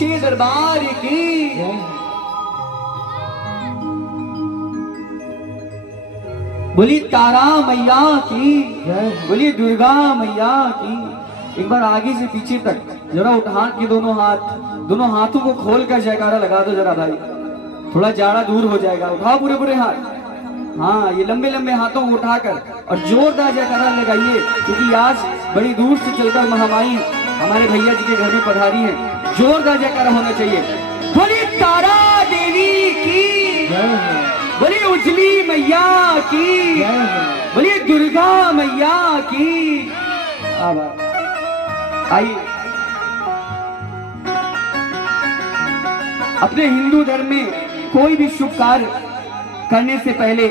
सच्चे दरबार की। बोली तारा मैया की, बोली दुर्गा मैया की। एक बार आगे से पीछे तक जरा उठा के दोनों हाथों को खोल कर जयकारा लगा दो जरा भाई, थोड़ा जाड़ा दूर हो जाएगा। उठाओ पूरे पूरे हाथ, हाँ ये लंबे लंबे हाथों को उठाकर और जोरदार जयकारा लगाइए, क्योंकि आज बड़ी दूर से चलकर महामाई हमारे भैया जी के घर में पधारी है। जोरदार जयकारा होना चाहिए। बोली तारा देवी की, बोली उजली मैया की, बोली दुर्गा मैया की। आइए, अपने हिंदू धर्म में कोई भी शुभ कार्य करने से पहले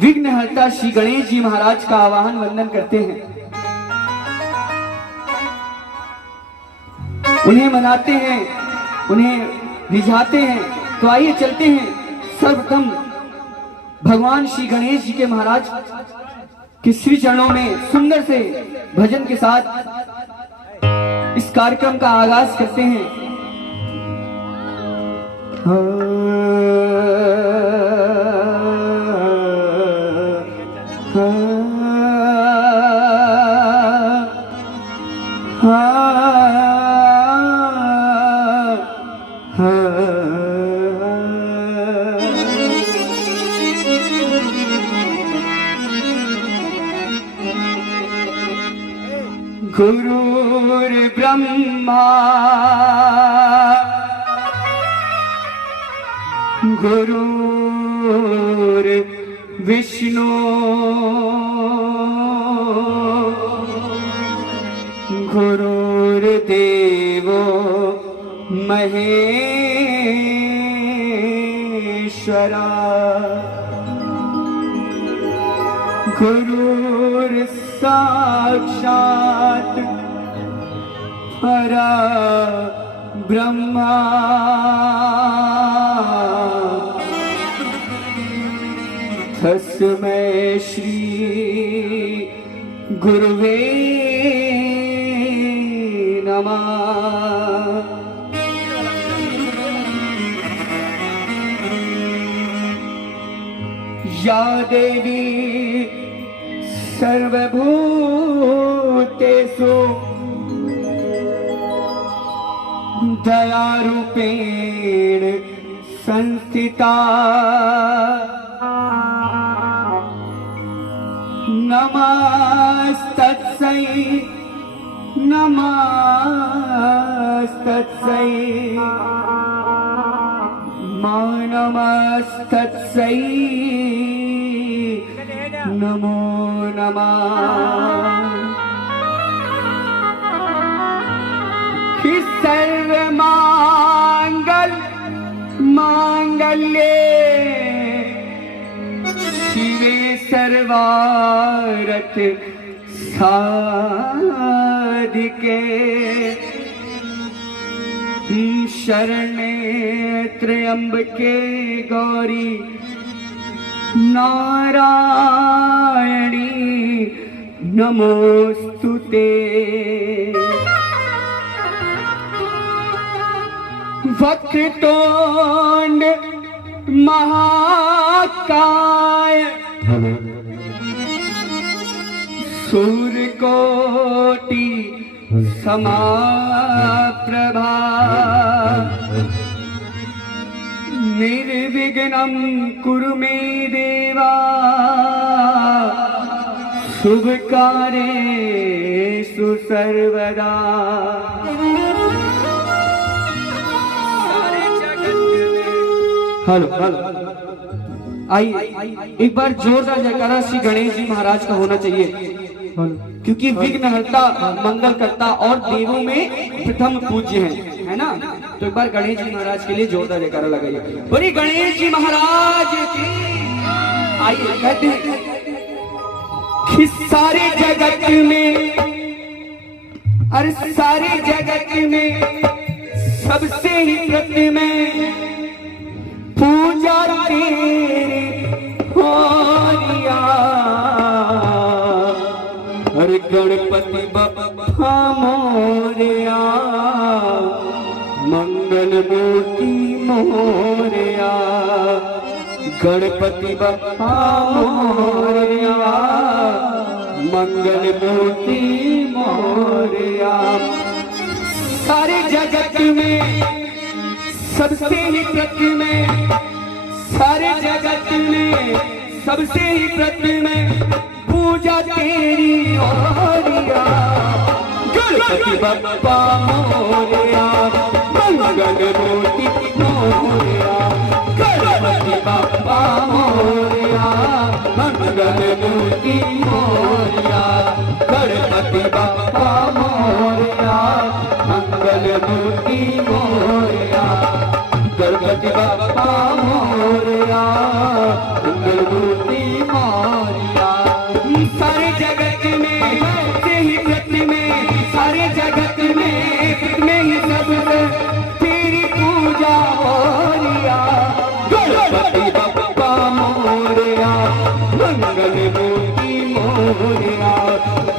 विघ्नहर्ता श्री गणेश जी महाराज का आवाहन वंदन करते हैं, उन्हें मनाते हैं, उन्हें रिझाते हैं। तो आइए चलते हैं सर्वप्रथम भगवान श्री गणेश जी के महाराज के श्री चरणों में सुंदर से भजन के साथ इस कार्यक्रम का आगाज करते हैं। गुरुर्ब्रह्मा गुरुर्विष्णु गुरुर्देवो महेश्वरा गुरुर्साक्षात् परा ब्रह्मा तस्मै श्री गुरुवे नमः। या देवी सर्वभूतेषु दयारूपेण संस्थिता नमस्तस्यै नमस्तस्यै नमस्तस्यै नमो नमः। सर्वमांगल्ये शिवे सर्वार्थ साधिके शरण्ये त्र्यंबके गौरी नारायणी नमोस्तुते। वक्रतुंड महाकाय सूर्यकोटि समाप्रभा निर्विघ्नं कुरु मे देवा शुभ कार्येषु सर्वदा। हेलो आइए एक बार जोरदार जयकारा श्री गणेश जी महाराज का होना चाहिए, क्योंकि विघ्नहर्ता मंगलकर्ता और देवों में प्रथम पूज्य हैं, है ना। तो एक बार गणेश जी महाराज के लिए जोरदार जयकारा लगाइए। बोली गणेश जी महाराज की। आइए कहते हैं कि सारे जगत में, अरे सारे जगत में सबसे ही प्रथम पूजा तेरी होरिया। अरे गणपति बप्पा मोरया मंगल मूर्ति मोरया, गणपति बप्पा मोरया, मंगल मूर्ति मोरया। सारे जगत में सबसे ही प्रथम में, सारे जगत में सबसे ही प्रथम में पूजा तेरी ओरिया, गणपति बप्पा मोरया, मंगल मूर्ति मोरया, गणपति बप्पा मोरया, मंगल मूर्ति मोरया, गणपति बप्पा मोरया, मंगल मूर्ति मोरया, गणपति बप्पा मोरया, मंगल मूर्ति मोरया। सारे जगत में से ही प्रति में, सारे जगत में ही सब तेरी पूजा होरिया, गणपति बप्पा मोरया, मंगल मूर्ति मोरया,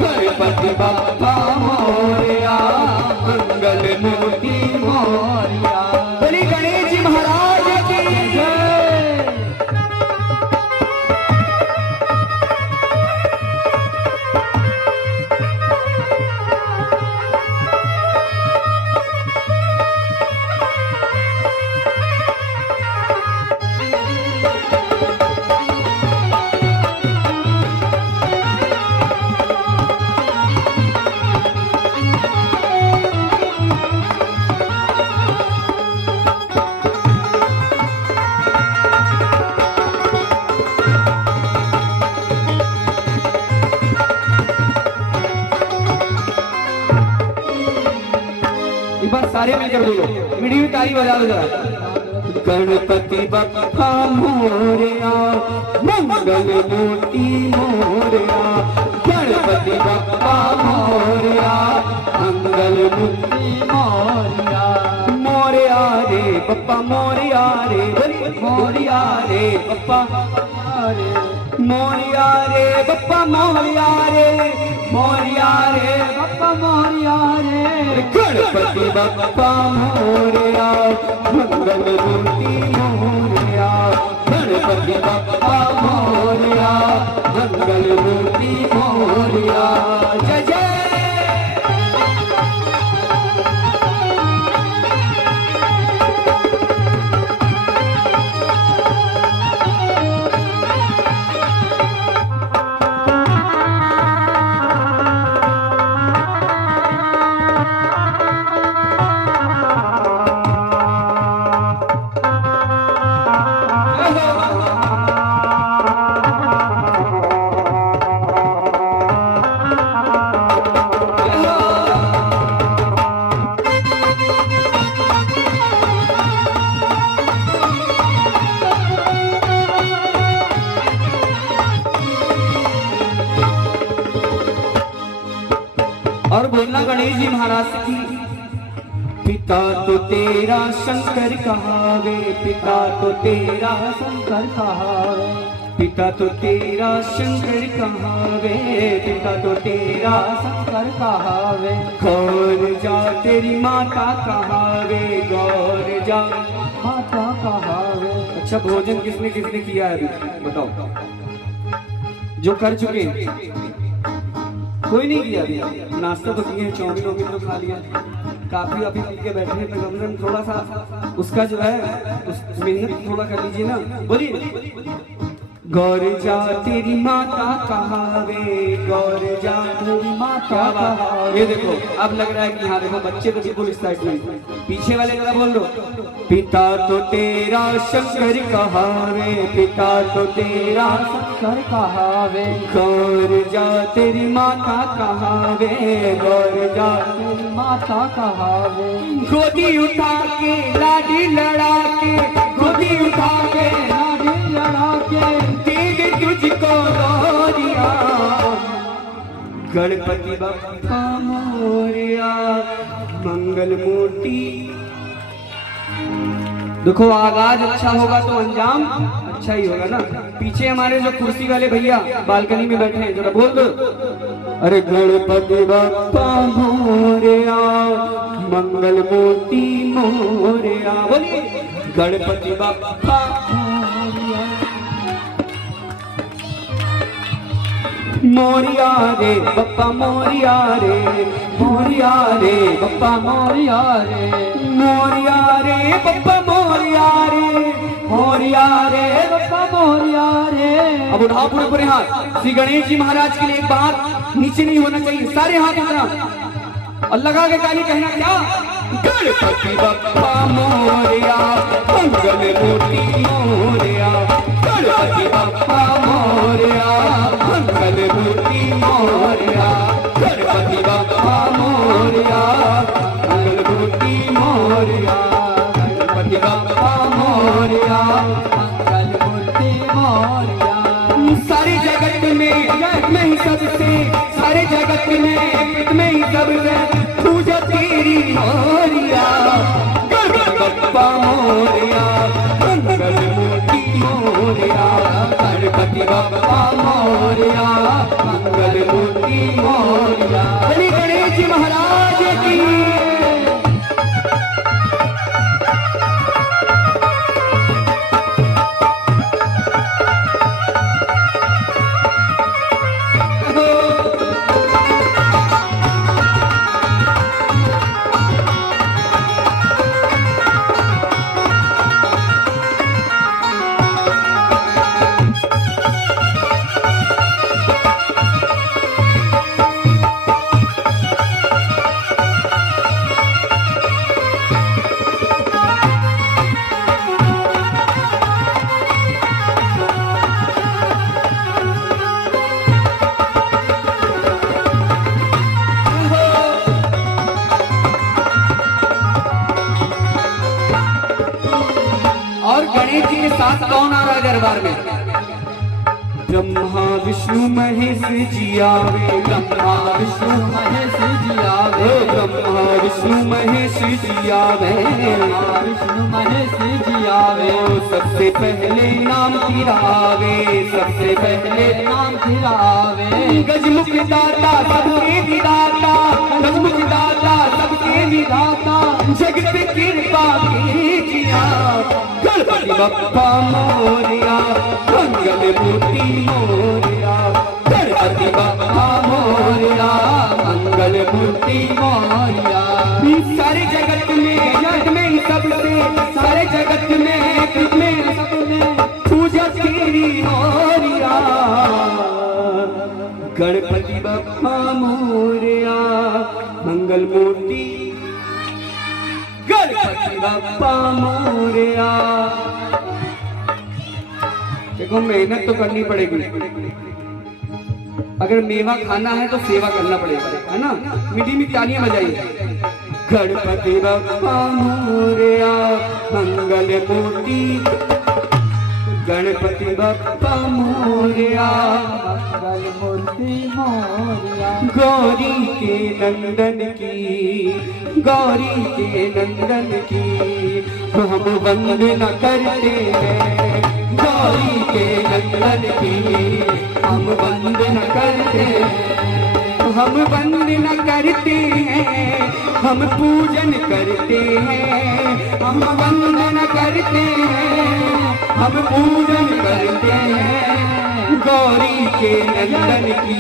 गणपति बप्पा मोरया, मंगल मूर्ति मोरया। बोली गणेश जी महाराज की जय। एक बार सारे मिलकर बोलो, मिडी में ताली बजा दो जरा। गणपति बप्पा मोरया, मंगल मूर्ति मोरया, गणपति बप्पा मोरया, मंगल मूर्ति मोरया। मोरया रे बप्पा मोरया रे, मोरया रे बप्पा मोरया रे बप्पा मोरया रे, मोरया रे बप्पा मोरया रे, गणपति बप्पा मोरया, मंगल मूर्ति मोरया, गणपति बप्पा मोरया, मंगल मूर्ति मोरया। जय जय। और बोलना गणेश जी महाराज की। पिता तो तेरा शंकर कहावे, पिता तो तेरा शंकर कहावे, पिता तो तेरा शंकर कहावे, पिता तो तेरा शंकर कहावे। गौर जा तेरी माता कहावे, गौर जा माता कहावे। अच्छा भोजन किसने किसने किया है अभी बताओ, जो कर चुके हैं? कोई नहीं किया अभी। नाश्ता तो किए, चाउमीन वोमीन तो खा लिया, काफी अभी पी के बैठे हैं, तो थोड़ा सा उसका जो है उस मेहनत थोड़ा कर लीजिए ना। बोलिए। गौर जा तेरी माता कहावे, गौर जा तेरी माता कहावे। ये देखो अब लग रहा है कि हाँ देखो बच्चे तो बिल्कुल इस साइड में, पीछे वाले जरा बोल दो। पिता तो तेरा शंकर कहावे, पिता तो तेरा शंकर कहावे। गौर जा तेरी माता कहावे, गौर जा तेरी माता कहावे। गोदी उठा के लाडी लड़ा के, गोदी उठा के लाडी लड़ा के तुझको गौरिया। गणपति बप्पा मोरया, मंगल मूर्ति। देखो आगाज अच्छा होगा तो अंजाम अच्छा ही होगा ना। पीछे हमारे जो कुर्सी वाले भैया बालकनी में बैठे हैं जरा बोल दो। अरे गणपति बप्पा मोरया, मंगल मूर्ति मोरया। गणपति बप्पा मोरिया रे बप्पा मोरिया रे मोरिया रे बप्पा मोरिया रे मोरिया रे बप्पा मोरिया रे मोरिया रे बप्पा मोरिया रे। अब उठाओ पूरे पूरे हाथ। श्री गणेश जी महाराज के लिए एक बात, नीचे नहीं होना चाहिए, सारे हाथ उठा और लगा के ताली कहना क्या? गणपति बप्पा मोरिया मंगल मूर्ति मोरिया गणपति बप्पा मोरिया मंगल मूर्ति मोरिया गणपति बप्पा मोरिया मंगल मूर्ति मोरिया गणपति बप्पा मोरिया मंगल मूर्ति मोरिया। सारे जगत में ही सबसे, सारे जगत में ही सबसे पूजा तेरी मोरिया गणपति बप्पा मोरिया मंगल मूर्ति मोरिया गणपति बप्पा मोरिया मंगल मूर्ति मोरिया। श्री गणेश जी महाराज की। और गणेश जी के साथ कौन आ रहा है दरबार में? ब्रह्मा विष्णु महेश जी आवे ब्रह्मा विष्णु महेश जी आवे ब्रह्मा विष्णु महेश जी आवे विष्णु महेश जी आवे। सबसे पहले नाम तिरावे सबसे पहले नाम तिरावे। गजमुख दाता सबके विदाता गजमुख दाता सबके विदाता जगत कृपा कीजिया गणपति बप्पा मोरिया मंगल मूर्ति मोरिया गणपति बप्पा मोरिया मंगल मूर्ति मोरिया। सारे जगत में सबसे सारे जगत में सबने पूजा तेरी मोरिया गणपति बप्पा मोरिया मंगल मूर्ति गणपति बप्पा मोरिया। देखो मेहनत तो करनी पड़ेगी, अगर मेवा खाना है तो सेवा करना पड़ेगा, है ना? मीठी मीठी तालियां बजाइए। गणपति बप्पा मोरिया मंगल मूर्ति गणपति बप्पा मोरिया मंगल मूर्ति मोरिया। गौरी के नंदन की गौरी के नंदन की हम वंदना करते हैं गौरी के नंदन की हम वंदना करते हैं हम वंदना करते हैं हम पूजन करते हैं हम वंदना करते हैं हम पूजन करते हैं गौरी के नंदन की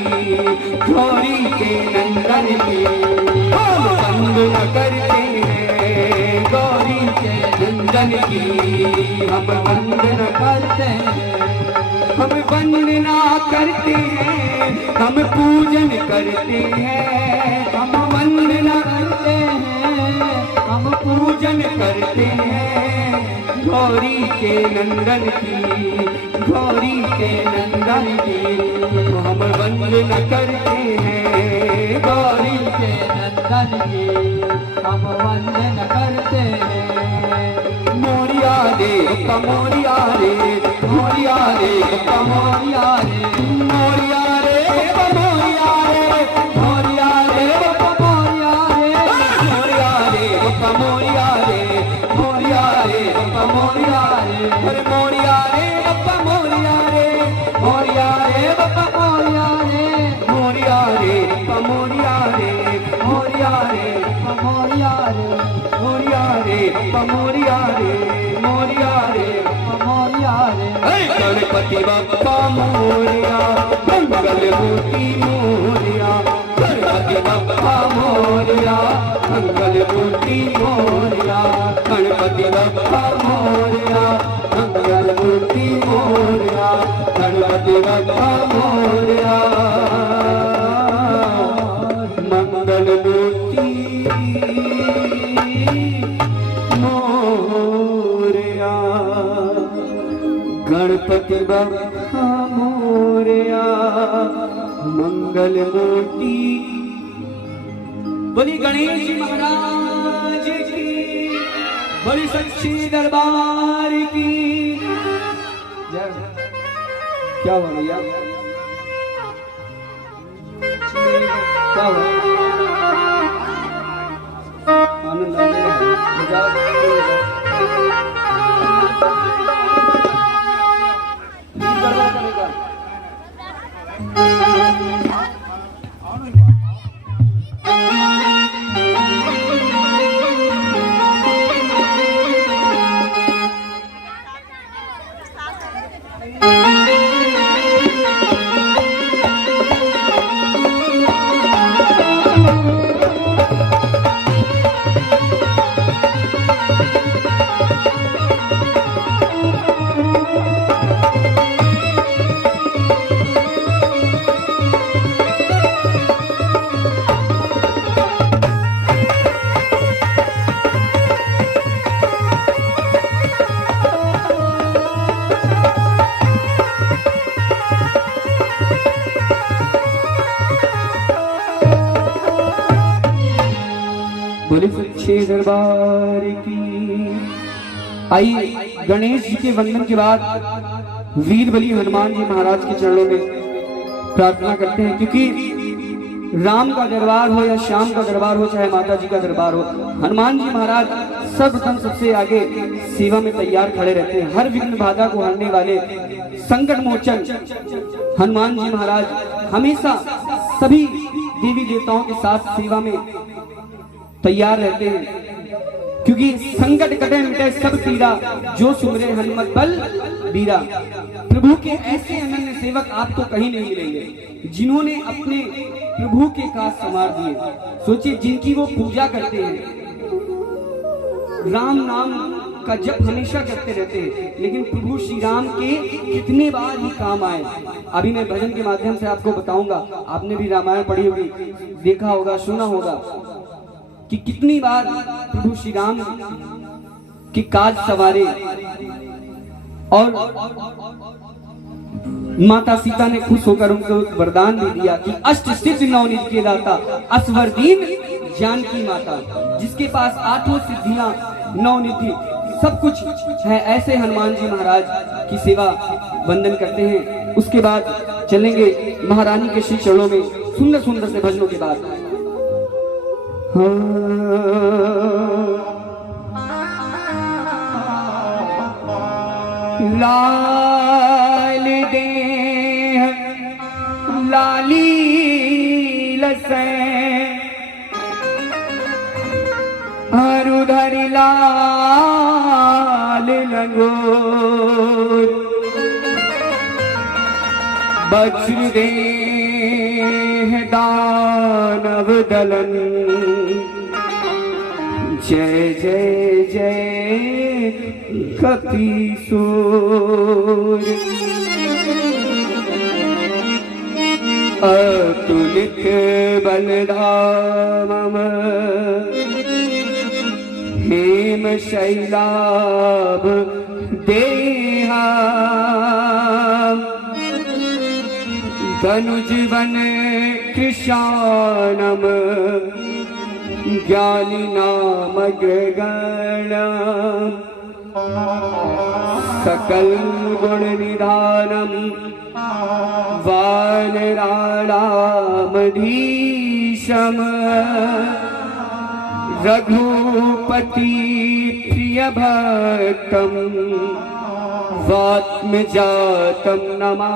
गौरी के नंदन की हम वंदना करते हैं गौरी के नंदन की हम वंदना करते हैं हम वंदना करते हैं हम पूजन करते हैं हम वंदना करते हैं हम पूजन करते हैं गौरी के नंदन की गौरी के नंदन की हम वंदना करते हैं गौरी के नंदन की हम वंदना करते हैं। मोरिया रे बप्पा मोरिया रे मोरिया रे बप्पा मोरिया रे मोरिया रे बप्पा मोरिया रे मोरिया रे बप्पा मोरिया रे मोरिया रे बप्पा मोरिया रे मोरिया रे बप्पा मोरिया रे अरे मोरिया रे बप्पा मोरिया रे मोरिया रे बप्पा मोरिया रे मोरिया रे बप्पा मोरिया रे मोरिया रे बप्पा मोरिया रे मोरिया रे बप्पा मोरिया रे मोरिया रे मोरिया रे, गणपति बप्पा मोरिया, मंगल मूर्ति मोरिया, गणपति बप्पा मोरिया, मंगल मूर्ति मोरिया, गणपति बप्पा मोरिया, मंगल मूर्ति मोरिया, गणपति बप्पा मोरिया, मंगल मूर्ति मोरिया, गणपति बप्पा मोरिया, मंगल मूर्ति। बोली गणेश जी महाराज की, बोली सच्ची दरबार की जय। क्या हुआ भैया, क्या हुआ? आनंद आ गया, मजा आ गया। बोले सच्चे दरबार की। आइए गणेश जी के वंदन के बाद वीर बली हनुमान जी महाराज के चरणों में प्रार्थना करते हैं, क्योंकि राम का दरबार हो या श्याम का दरबार हो, चाहे माता जी का दरबार हो, हनुमान जी महाराज सर्वप्रथम सबसे आगे सेवा में तैयार खड़े रहते हैं। हर विघ्न बाधा को हरने वाले संकट मोचन हनुमान जी महाराज हमेशा सभी देवी देवताओं के साथ सेवा में तैयार रहते हैं, क्योंकि संकट कटे मिटे सब पीरा, जो सुमरे हनुमत बल बीरा। प्रभु के ऐसे अनन्य सेवक आपको कहीं नहीं मिलेंगे, जिन्होंने अपने प्रभु के काज संवार दिए। सोचिए, जिनकी वो पूजा करते हैं, राम नाम का जप हमेशा करते रहते हैं, लेकिन प्रभु श्री राम के कितने बार ही काम आए। अभी मैं भजन के माध्यम से आपको बताऊंगा, आपने भी रामायण पढ़ी होगी, देखा होगा, सुना होगा कि कितनी बार प्रभु श्री राम के काज सवारे। और माता सीता ने खुश होकर उनको वरदान भी दिया कि अष्ट सिद्धि नवनिधि के दाता असवर दीन जानकी माता, जिसके पास 8 सिद्धियां नवनिधि सब कुछ है। ऐसे हनुमान जी महाराज की सेवा वंदन करते हैं। उसके बाद चलेंगे महारानी के श्री चरणों में सुंदर सुंदर से भजनों के बाद। लाल दे लाली लसे हरुधरि लाल लंगोर, वज्र दे दानव दलन, जय जय जय कपीसूर। अतुलित बलधामम हेम शैलाभ देहा, धनुज वन कृशानम ज्ञानी नाम गणम, सकल गुण निधानम वानराणामधीशम, रघुपति प्रिय भक्तम वात्मजातम नमामि।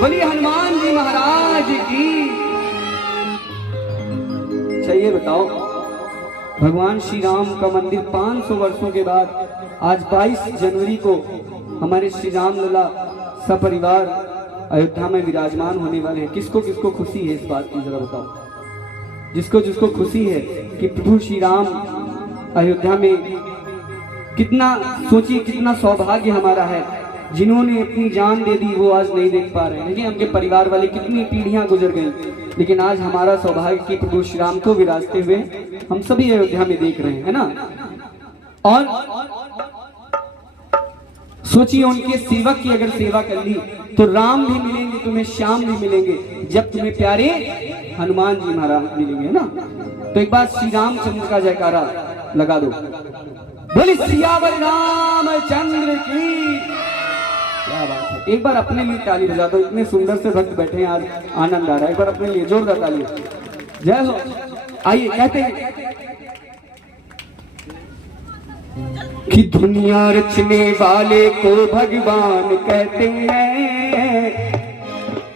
बोलिए हनुमान जी महाराज की। चाहिए बताओ, भगवान श्री राम का मंदिर 500 वर्षों के बाद आज 22 जनवरी को हमारे श्री राम लला सपरिवार अयोध्या में विराजमान होने वाले हैं। किसको किसको खुशी है इस बात की, जरा बताओ। जिसको जिसको खुशी है कि प्रभु श्री राम अयोध्या में, कितना सोचिए कितना सौभाग्य हमारा है। जिन्होंने अपनी जान दे दी वो आज नहीं देख पा रहे हैं। देखिए हमके परिवार वाले कितनी पीढ़ियां गुजर गई, लेकिन आज हमारा सौभाग्य कि प्रभु श्री राम को विराजते हुए हम सभी अयोध्या में देख रहे हैं, है ना। और सोचिए उनके सेवक की अगर सेवा कर ली तो राम भी मिलेंगे तुम्हें, श्याम भी मिलेंगे, जब तुम्हें प्यारे हनुमान जी महाराज मिलेंगे ना। तो एक बार श्री रामचंद्र का जयकारा लगा दो। बोले सियावर रामचंद्र की। क्या बात है। एक बार अपने लिए ताली बजा दो, इतने सुंदर से भक्त बैठे हैं, आज आनंद आ रहा है। एक बार अपने लिए जोरदार ताली। जय हो। आइए कहते हैं कि दुनिया रचने वाले को भगवान कहते हैं,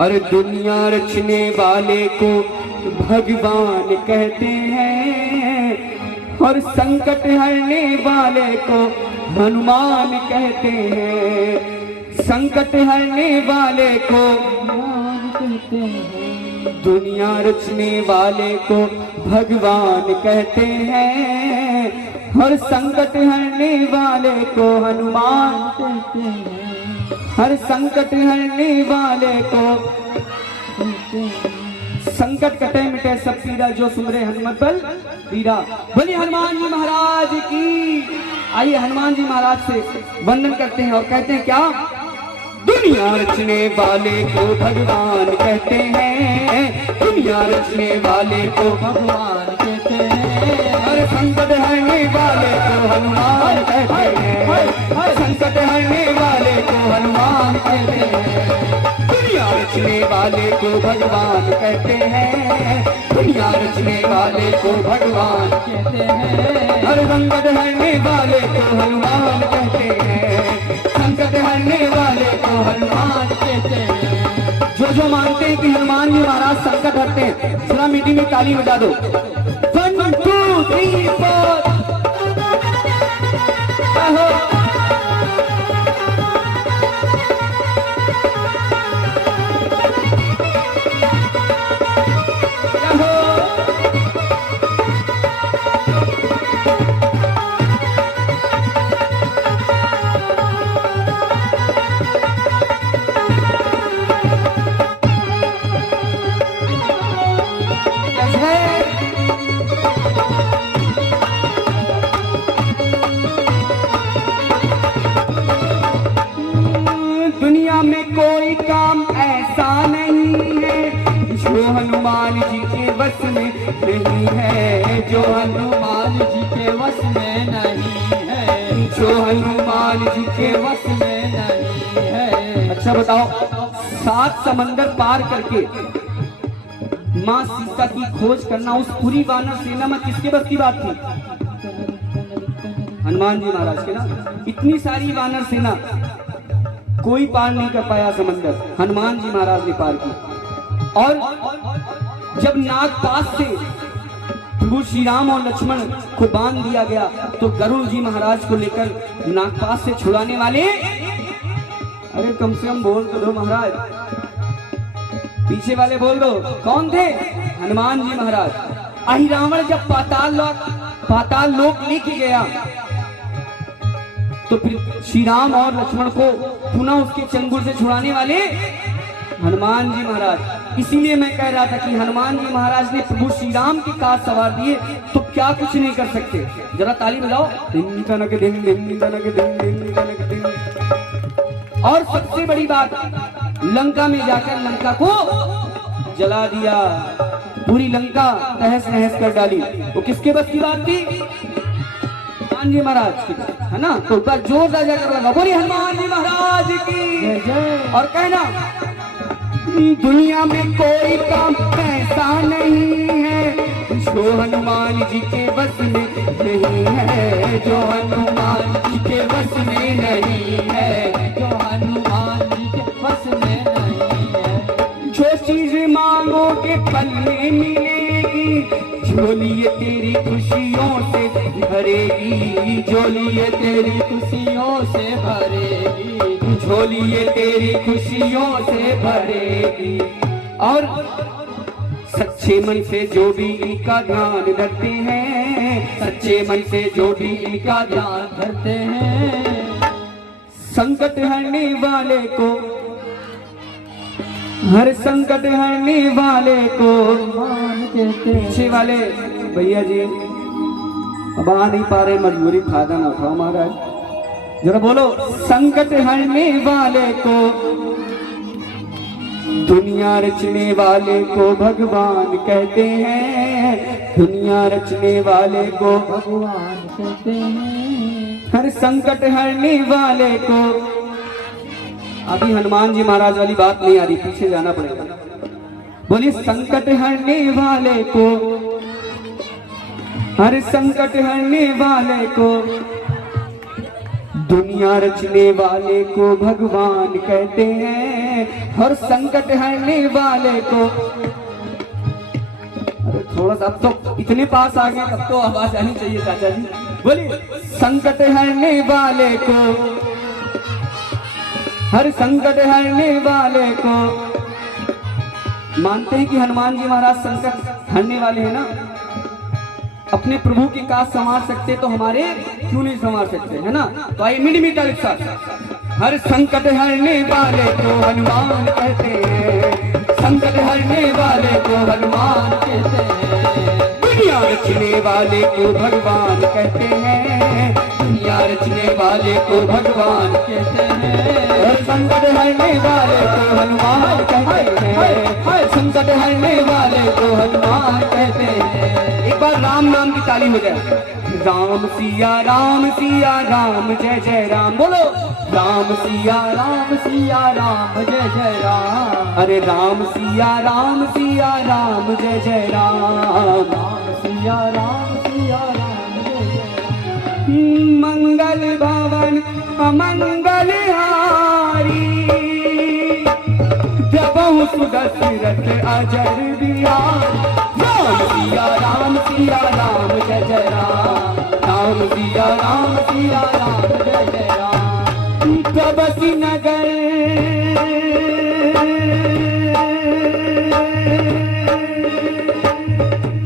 और दुनिया रचने वाले को भगवान कहते हैं, और संकट हरने वाले को हनुमान कहते हैं। संकट हरने वाले को हनुमान कहते हैं, दुनिया रचने वाले को भगवान कहते हैं, हर संकट हरने वाले को हनुमान कहते हैं। हर संकट हरने वाले को संकट कटे मिटे सब पीरा, जो सुमरे हनुमत बल पीरा। बोलिए हनुमान जी महाराज की। आइए हनुमान जी महाराज से वंदन करते हैं और कहते हैं क्या। दुनिया रचने वाले को भगवान कहते हैं, दुनिया रचने वाले को भगवान कहते हैं, हर संकट हरने वाले को हनुमान कहते हैं, हर संकट हरने वाले को हनुमान कहते हैं। दुनिया रचने वाले को भगवान कहते हैं, दुनिया रचने वाले को भगवान कहते हैं, हर संकट हरने वाले को हनुमान कहते हैं, संकट हरने वाले को हनुमान कहते हैं। जो मानते हैं कि हनुमान जी महाराज संकट हरते हैं, पूरा मीटिंग में ताली बजा दो। 1 2 3 4। दुनिया में कोई काम ऐसा नहीं है जो हनुमान जी के वश में नहीं है, जो हनुमान जी के वश में नहीं है, जो हनुमान जी के वश में नहीं है। अच्छा बताओ, 7 समंदर पार करके माँ सीता की खोज करना उस पूरी वानर सेना में किसके बस की बात थी? हनुमान जी महाराज के ना। इतनी सारी वानर सेना कोई पार नहीं कर पाया समंदर, हनुमान जी महाराज ने पार की। और जब नागपाश से प्रभु श्री राम और लक्ष्मण को बांध दिया गया तो गरुड़ जी महाराज को लेकर नागपाश से छुड़ाने वाले, अरे कम से कम बोल तो दो महाराज, पीछे वाले बोल दो, कौन थे? हनुमान जी महाराज। अहि रावण जब पाताल लोक लेके गया तो फिर श्री राम और लक्ष्मण को पुनः उसके चंगुल से छुड़ाने वाले हनुमान जी महाराज। इसीलिए मैं कह रहा था कि हनुमान जी महाराज ने प्रभु श्री राम की कार सवार दिए तो क्या कुछ नहीं कर सकते। जरा ताली बजाओ। दिन तनक दिन, दिन तनक दिन, दिन तनक दिन। और सबसे बड़ी बात, लंका में जाकर लंका को जला दिया, पूरी लंका तहस नहस कर डाली। वो किसके बस की बात थी? हनुमान जी महाराज की, है ना। तो एक बार जोरदार जाकर लगा, बोलिए हनुमान जी महाराज की। और कहना, दुनिया में कोई काम ऐसा नहीं है जो हनुमान जी के बस में नहीं है, जो हनुमान जी के बस में नहीं है, जो हनुमान जी के बस में नहीं है। जो चीज मांगोगे पल में मिलेगी, झोली ये तेरी खुशियों से भरेगी, झोली ये तेरी खुशियों से भरेगी, झोली ये तेरी खुशियों से भरेगी। और सच्चे मन से जो भी इनका ध्यान धरते हैं, सच्चे मन से जो भी इनका ध्यान धरते हैं, संकट हरने वाले को, हर संकट हरने वाले को मान कहते। पीछे वाले भैया जी अब आ नहीं पा रहे, मजबूरी फायदा ना उठाओ महाराज, जरा बोलो। संकट हरने वाले को, दुनिया रचने वाले को भगवान कहते हैं, दुनिया रचने वाले को भगवान कहते हैं, हर संकट हरने वाले को। अभी हनुमान जी महाराज वाली बात नहीं आ रही, पीछे जाना पड़ेगा। बोलिए संकट हरने वाले को, हर संकट हरने वाले को, दुनिया रचने वाले को भगवान कहते हैं, हर संकट हरने वाले को। अरे थोड़ा सा, अब तो इतने पास आ गए, अब तो आवाज आनी चाहिए चाचा जी। बोलिए संकट हरने वाले को, हर संकट हरने वाले को। मानते हैं कि हनुमान जी महाराज संकट हरने वाले हैं ना, अपने प्रभु की काज संवार सकते तो हमारे क्यों नहीं संवार सकते, है ना। तो आइए मिड मीटर एक साथ। हर संकट हरने वाले को हनुमान कहते हैं, संकट हरने वाले को हनुमान कहते हैं, दुनिया रचने वाले को भगवान कहते हैं, दुनिया रचने वाले को भगवान कहते हैं, हर संकट हरने वाले को हनुमान कहते हैं, संकट हरने वाले को हनुमान कहते हैं। एक बार राम नाम की ताली हो जाए। राम सिया राम जय जय राम। बोलो राम सिया राम जय जय राम। अरे राम सिया राम जय जय राम। राम सिया राम जय जय राम। मंगल भवन अमंगल हारी, जबहु सुदशरथ अजर बिहारी। राम सिया राम जय जय राम। राम सिया राम जय जय राम। कबसी नगर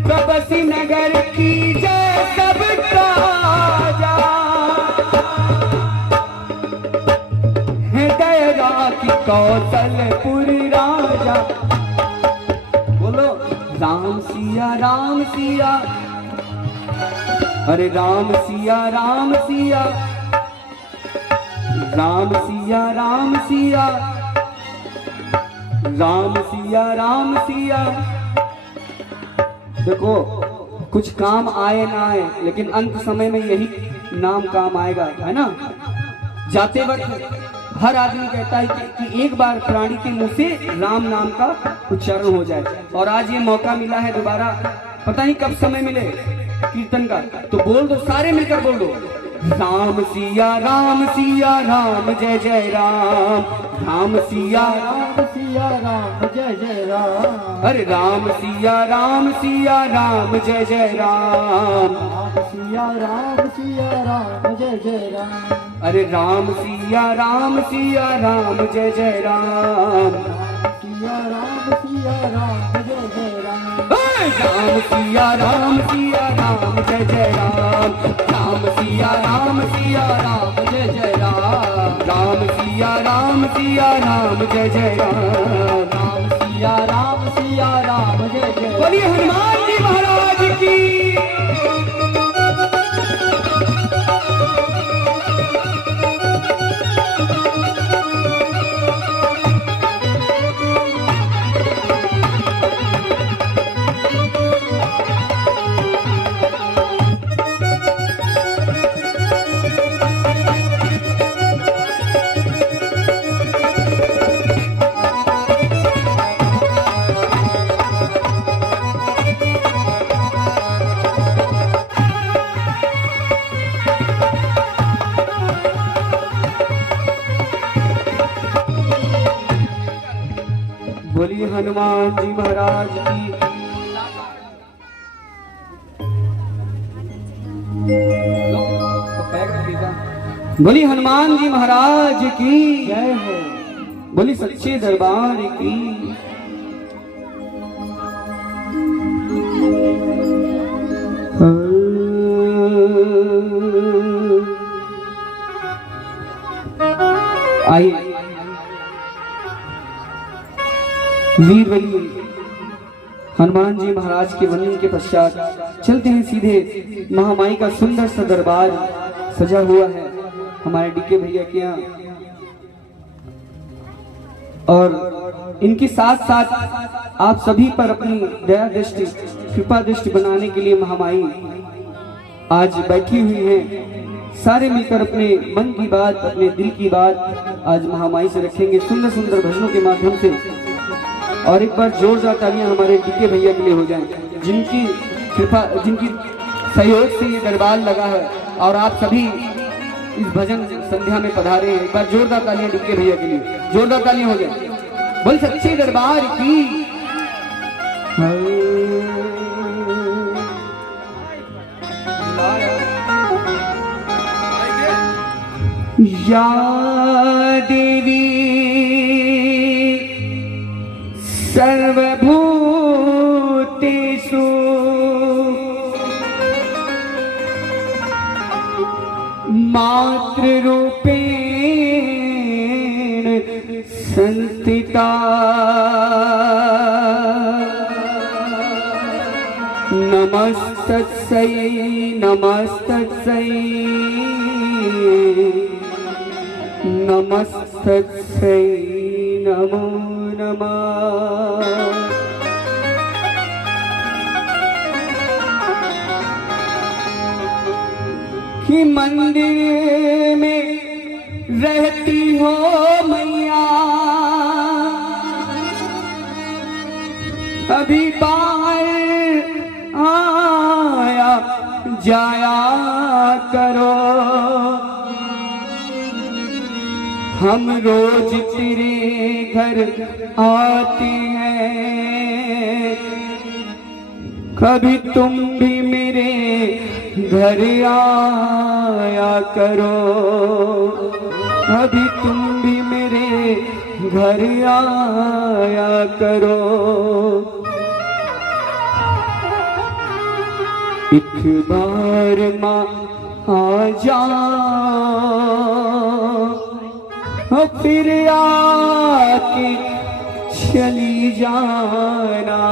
कबसी नगर की जय सब राजा, है दया की कौशलपुर राजा। बोलो राम सिया अरे राम सिया राम सिया राम सिया राम सिया राम सिया राम सिया। देखो कुछ काम आए ना आए, लेकिन अंत समय में यही नाम काम आएगा, है ना। जाते वक्त हर आदमी कहता है कि एक बार प्राणी के मुंह से राम नाम का उच्चारण हो जाए, और आज ये मौका मिला है दोबारा, पता नहीं कब समय मिले कीर्तन का, तो बोल दो, सारे मिलकर बोल दो। राम सिया राम जय जय राम। राम सिया राम जय जय राम। अरे राम सिया राम जय जय राम। राम सिया राम जय जय राम। अरे राम सिया राम जय जय राम। सिया राम जय जय राम। राम सिया राम जय जय राम। राम सिया राम जय जय राम। राम सिया राम जय जय राम। राम सिया राम जय जय। बोलिए हनुमान जी महाराज की। बोलिए हनुमान जी महाराज की। बोली हनुमान जी महाराज की जय हो, बोली सच्चे दरबार की। आइए वीर वली हनुमान जी महाराज के वंदन के पश्चात चलते हैं सीधे महामाई का सुंदर सा दरबार सजा हुआ है हमारे डीके भैया के यहाँ, और इनके साथ साथ आप सभी पर अपनी दया दृष्टि कृपा दृष्टि बनाने के लिए महामाई आज बैठी हुई है। सारे मिलकर अपने मन की बात, अपने दिल की बात आज महामाई से रखेंगे सुंदर सुंदर भजनों के माध्यम से। और एक बार जोरदार तालियां हमारे डीके भैया के लिए हो जाएं, जिनकी कृपा, जिनकी सहयोग से ये दरबार लगा है और आप सभी इस भजन संध्या में पधारे हैं। एक बार जोरदार तालियां डीके भैया के लिए, जोरदार तालियां हो जाए। बोल सच्चे दरबार की। या देवी सर्वभूतेषु मातृरूपेण संस्थिता नमस्तस्यै नमस्तस्यै नमस्तस्यै नमो नमः। कि मंदिर में रहती हो मैया, अभी बाहर आया जाया करो, हम रोज तेरे घर आते हैं, कभी तुम भी मेरे घर आया करो, कभी तुम भी मेरे घर आया करो। एक बार माँ आ जाओ, फिर आके चली जाना,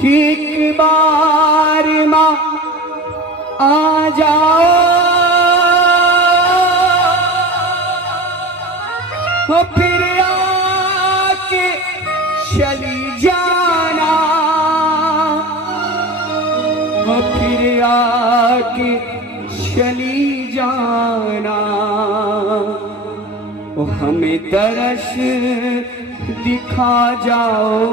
कि एक बार माँ आ जाओ, फिर आके चली जाना, फिर आके चली जाना। ओ हमें दर्श दिखा जाओ,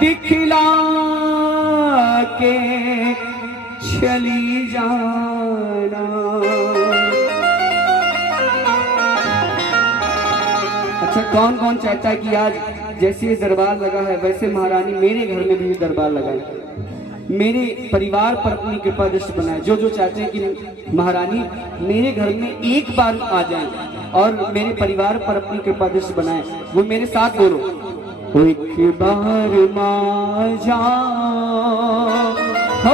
दिखला के चली जाना। अच्छा, कौन कौन चाहता है कि आज जैसे ये दरबार लगा है वैसे महारानी मेरे घर में भी दरबार लगाए, मेरे परिवार पर अपनी कृपा दृष्टि बनाए। जो जो चाहते हैं कि महारानी मेरे घर में एक बार आ जाए और मेरे परिवार पर अपनी कृपा दृष्टि बनाए, वो मेरे साथ बोलो, एक बार माँ जाओ,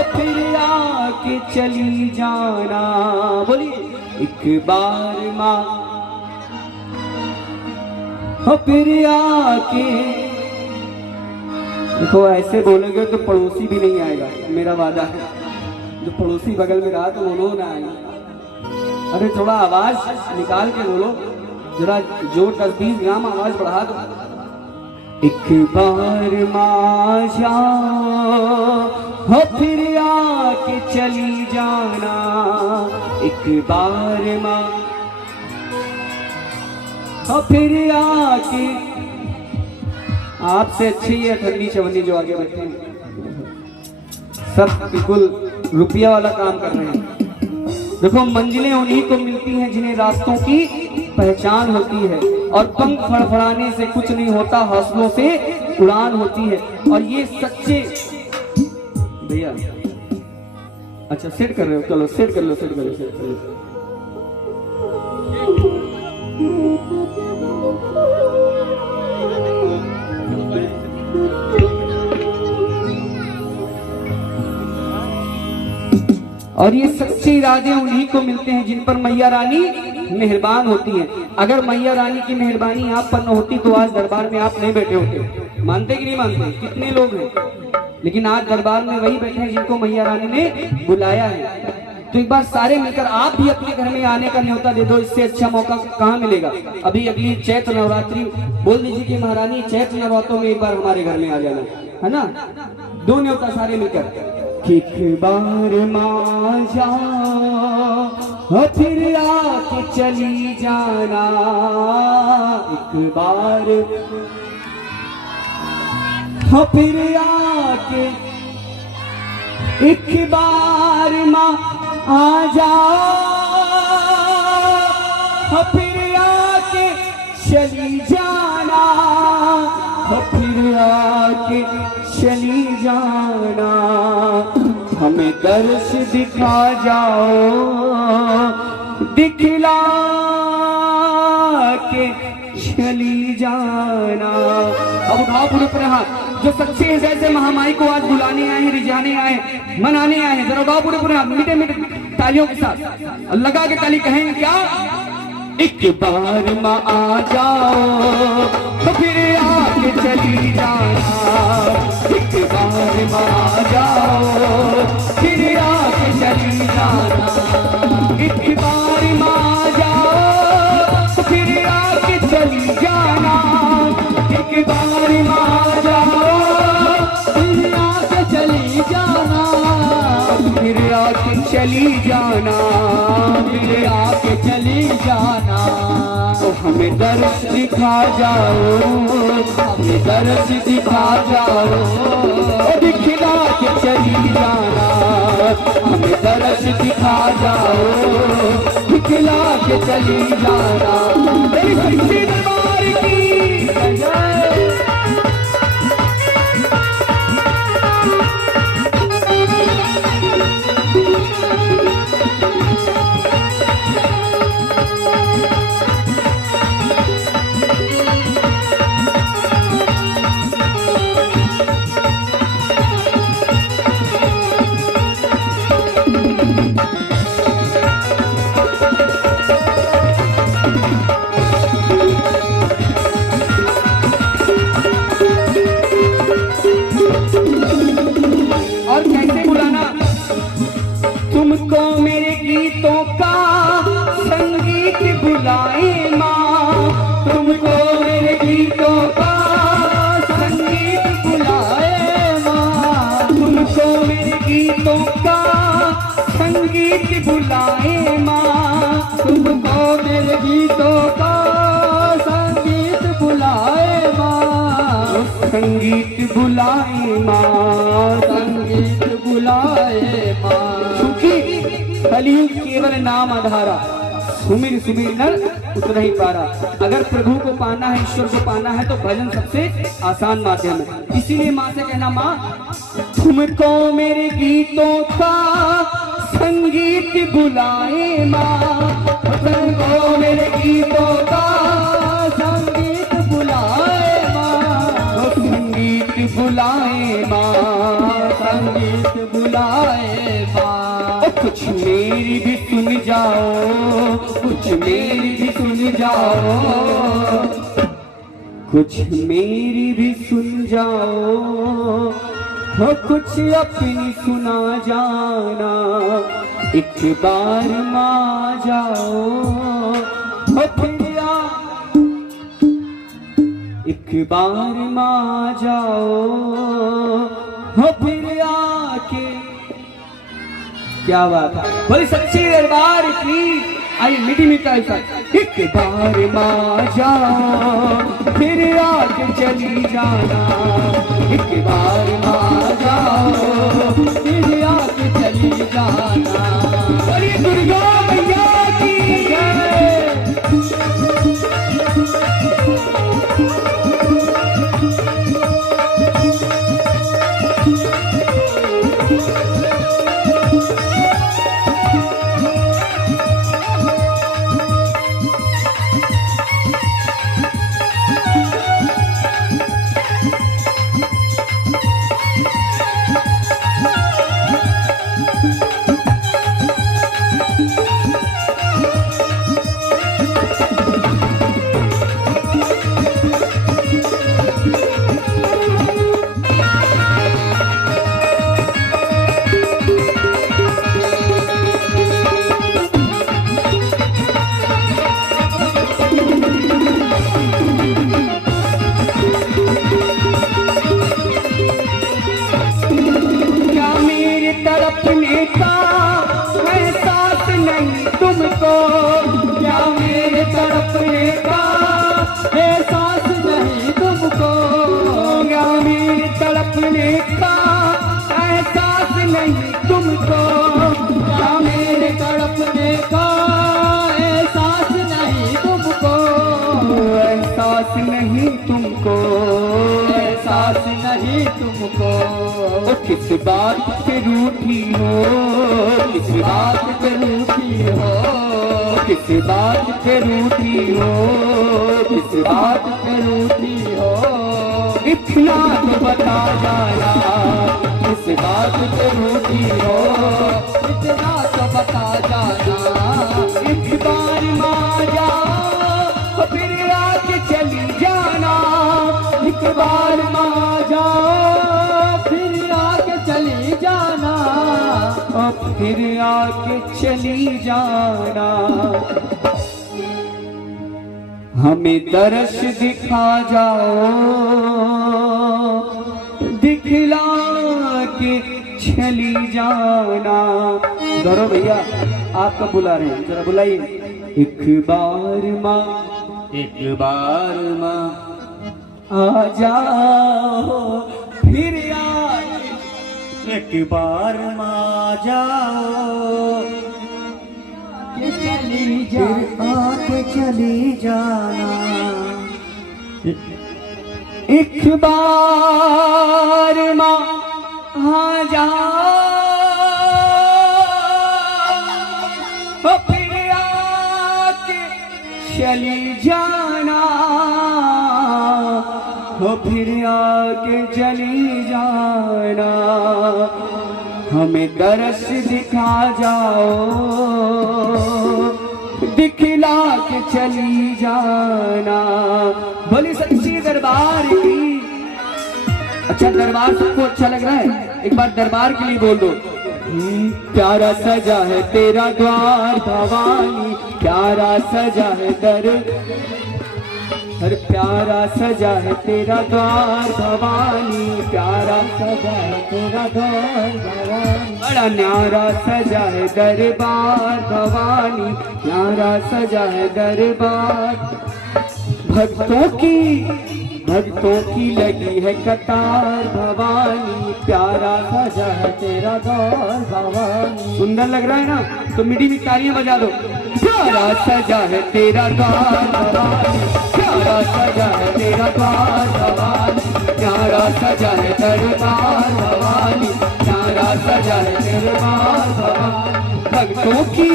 फिर आके चली जाना। बोलिए, एक बार माँ फिर आके। देखो ऐसे बोलोगे तो पड़ोसी भी नहीं आएगा, मेरा वादा है। जो पड़ोसी बगल में रहा तो वो ना आएगा। अरे थोड़ा आवाज निकाल के बोलो, जरा जोर 10-20 ग्राम आवाज बढ़ा दो। एक बार माँ जाओ, फिर आके चली जाना, एक बार माँ फिर आके। आपसे अच्छी है ठंडी चवन्नी जो आगे बैठे हैं, सब बिल्कुल रुपया वाला काम कर रहे हैं। देखो, मंजिलें उन्हीं को मिलती हैं जिन्हें रास्तों की पहचान होती है, और पंख फड़फड़ाने से कुछ नहीं होता, हौसलों से उड़ान होती है। और ये सच्चे भैया, अच्छा सेट कर रहे हो, चलो सेट कर लो, सेट कर लो, सेट कर लो। और ये सच्चे इरादे उन्हीं को मिलते हैं जिन पर मैया रानी मेहरबान होती हैं। अगर मैया रानी की मेहरबानी आप पर न होती तो आज दरबार में आप नहीं बैठे होते। मानते कि नहीं मानते? कितने लोग हैं, लेकिन आज दरबार में वही बैठे हैं जिनको मैया रानी ने बुलाया है। तो एक बार सारे मिलकर आप भी अपने घर में आने का न्योता दे दो, इससे अच्छा मौका कहाँ मिलेगा। अभी अगली चैत्र नवरात्रि बोल दीजिए कि महारानी चैत्र नवरात्रों में एक बार हमारे घर में आ जाना, है ना। दो न्योता सारे मिलकर, एक बार माँ जा फिर आके चली जाना, एक बार फिर आके, एक बार माँ आ जा फिर आके चली जाना, फिर आके चली जाना, हमें दर्श दिखा जाओ, दिखला के चली जाना। अब उठाओ पूरे पूरे हाथ, जो सच्चे हृदय से महामाई को आज बुलाने आए हैं, रिझाने आए हैं, मनाने आए हैं, जरा उठाओ पूरे पूरे हाथ मीठे मीठे तालियों के साथ, लगा के ताली कहेंगे क्या? एक बार माँ आ जाओ तो फिर आके चली जाना, एक बार माँ आ जाओ फिर आके चली जाना, एक बार माँ आ जाओ तो फिर आके चली जाना, एक बार माँ आ जाओ फिर आके चली जाना, फिर आके चली जाना, फिर आके चली जाना। तो हमें दर्श दिखा जाओ, हमें दर्श दिखा जाओ, दिखला के चली जाना, हमें दर्श दिखा जाओ, दिखला के चली जाना। मेरी सच्ची दरबार की जय। तुमको मेरे गीतों का संगीत बुलाए माँ, तुमको मेरे गीतों का संगीत बुलाए माँ, तुमको मेरे गीतों का संगीत बुलाए माँ, तुमको मेरे गीतों का संगीत बुलाए माँ, संगीत बुलाए माँ, संगीत बुलाए माँ। कलयुग केवल नाम आधारा, सुमिर सुमिर नर उतर ही पारा। अगर प्रभु को पाना है, ईश्वर को पाना है तो भजन सबसे आसान माध्यम है। इसीलिए माँ से कहना, माँ तुमको मेरे गीतों का संगीत बुलाए माँ, तुमको मेरे गीतों का संगीत बुलाए माँ, संगीत बुलाए माँ, संगीत बुलाए माँ। कुछ मेरी भी सुन जाओ, कुछ मेरी भी सुन जाओ, कुछ मेरी भी सुन जाओ, हो कुछ अपनी सुना जाना, एक बार माँ जाओ हो फिर आ, एक बार माँ जाओ हो फिर आके। क्या बात है, बोली सच्ची दरबार की। आई मीठी मीठा ऐसा, एक बार माँ जाओ फिर आके चली जाना, एक बार माँ जाओ फिर आके चली जाना। बोली दुर्गा मैया की जय। तड़पने का एहसास नहीं तुमको, क्या मेरे तड़पने का एहसास नहीं तुमको, एहसास नहीं तुमको, एहसास नहीं तुमको। ओ किस बात पे रूठी हो, किस बात पे रूठी हो, किस बात पे रूठी हो, किस बात पे रूठी हो, इतना तो बता जाना, किस बात पे रूठी हो, इतना तो बता जाना। एक बार माँ जाओ फिर आके चली जाना, एक बार माँ जाओ फिर आके चली जाना, अब फिर आके चली जाना। हमें दर्श दिखा जाओ, दिखला के चली जाना। धरो भैया, आप कब बुला रहे हैं, जरा बुलाइए। एक बार माँ, एक बार माँ आ जाओ फिर आके, एक बार माँ जाओ के चली जा, फिर आके चली जाना। एक बार माँ आ जाओ फिर आके चली जाना, फिर आके चली जाना। हमें दर्श दिखा जाओ, दिखला के चली जाना। बोली सच्ची दरबार की। अच्छा, दरबार सबको अच्छा लग रहा है, एक बार दरबार के लिए बोल दो। प्यारा सजा है तेरा द्वार भवानी, प्यारा सजा है दर, हर प्यारा सजा है तेरा द्वार भवानी, प्यारा सजा है तेरा द्वार भवानी, बड़ा न्यारा सजा है दरबार भवानी, न्यारा सजा है दरबार। भक्तों की लगी है कतार भवानी, प्यारा सजा है तेरा द्वार भवानी। सुंदर लग रहा है ना, तो मीठी मीठी तालियां बजा दो। प्यारा सजा है तेरा द्वार भवानी, प्यारा सजा है तेरा द्वार भवानी, प्यारा सजा है दरबार भवानी, प्यारा सजा है दरबार भवानी। भक्तों की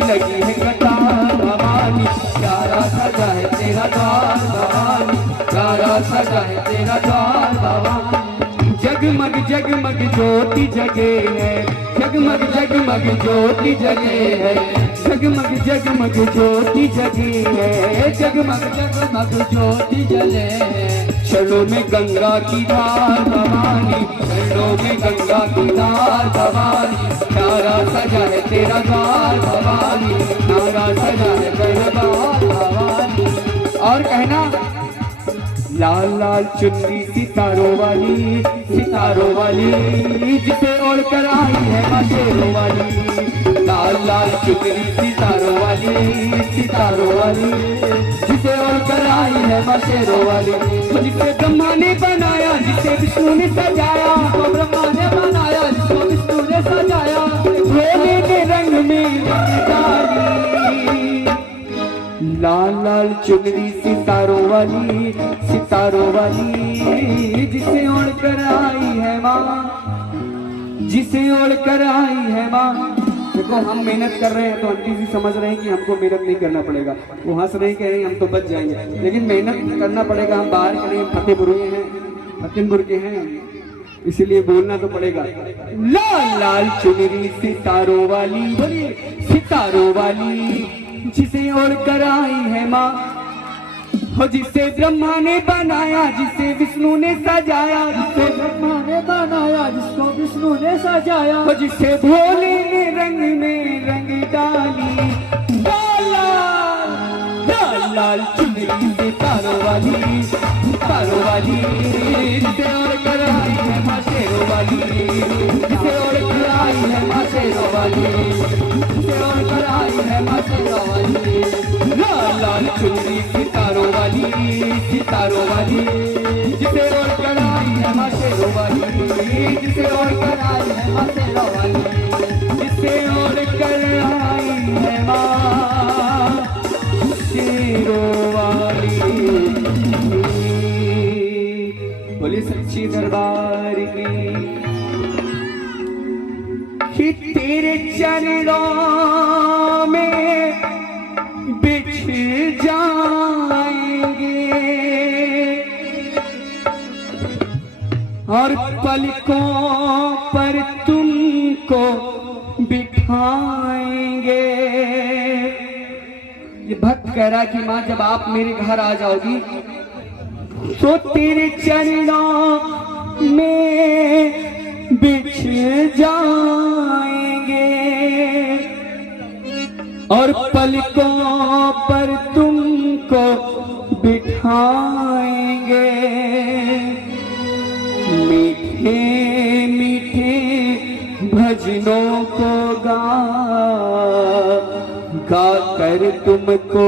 लगी है कतार भवानी, प्यारा सजा है तेरा द्वार भवानी, प्यारा सजा है तेरा द्वार भवानी। जगमग जगमग ज्योति जगे है, जगमग जगमग ज्योति जगे है, जगमग जगमग ज्योति जगे है, जगमग जगमग ज्योति जले है। चरणों में गंगा की धार भवानी, चरणों में गंगा की धार भवानी, प्यारा सजा है तेरा द्वार भवानी, प्यारा सजा है दरबार भवानी। और कहना, लाल लाल चुन्नी सितारों वाली, सितारों वाली, जिसे ओढ़ कर आई है माँ शेरों वाली। लाल लाल चुन्नी सितारों वाली, सितारों वाली, जिसे ओढ़ कर आई है माँ शेरों वाली। तो जिसे ब्रह्मा ने बनाया, जिसे विष्णु ने सजाया, तो ब्रह्मा ने बनाया, जिसको विष्णु ने सजाया, भोले के रंग में डाली। लाल लाल चुनरी सितारों वाली, सितारों वाली, जिसे ओढ़ कर आई है माँ, जिसे ओढ़ कर आई है माँ। देखो, हम मेहनत कर रहे हैं तो आंटी जी समझ रहे हैं कि हमको मेहनत नहीं करना पड़ेगा, वो हंस रहे हैं, कह रहे हैं हम तो बच जाएंगे, लेकिन मेहनत करना पड़ेगा। हम बाहर के नहीं, फतेहपुर हैं, फतेहपुर के हैं, इसीलिए बोलना तो पड़ेगा। लाल लाल चुनरी सितारों वाली, बोलिए सितारों वाली, जिसे ओढ़ कर आई है माँ, हो जिसे ब्रह्मा ने बनाया, जिसे विष्णु ने सजाया, जिसे ब्रह्मा ने बनाया, जिसको विष्णु ने सजाया, हो जिसे भोले ने रंग में रंग डाली। लाल लाल चुनरी सितारों वाली, सितारों वाली, जिसे ओढ़ कर आई है माँ शेरों वाली, जिसे ओढ़ कर आई है माँ शेरों वाली। वाली, जिसे और कराई है माँ शेरा वाली। लाल लाल चुनरी सितारों वाली, सितारों वाली, जिसे और कराई है माँ शेरा वाली, जिसे और कराई है माँ शेरा वाली, जिसे और कराई है माँ शेरा वाली। बोले सच्ची दरबार की कि तेरे चरणों में बिछ जाएंगे और पलकों पर तुमको बिठाएंगे। ये भक्त कह रहा है कि माँ जब आप मेरे घर आ जाओगी तो तेरे चरणों में बिछ जाएंगे और पलकों पर तुमको बिठाएंगे। मीठे मीठे भजनों को गा कर तुमको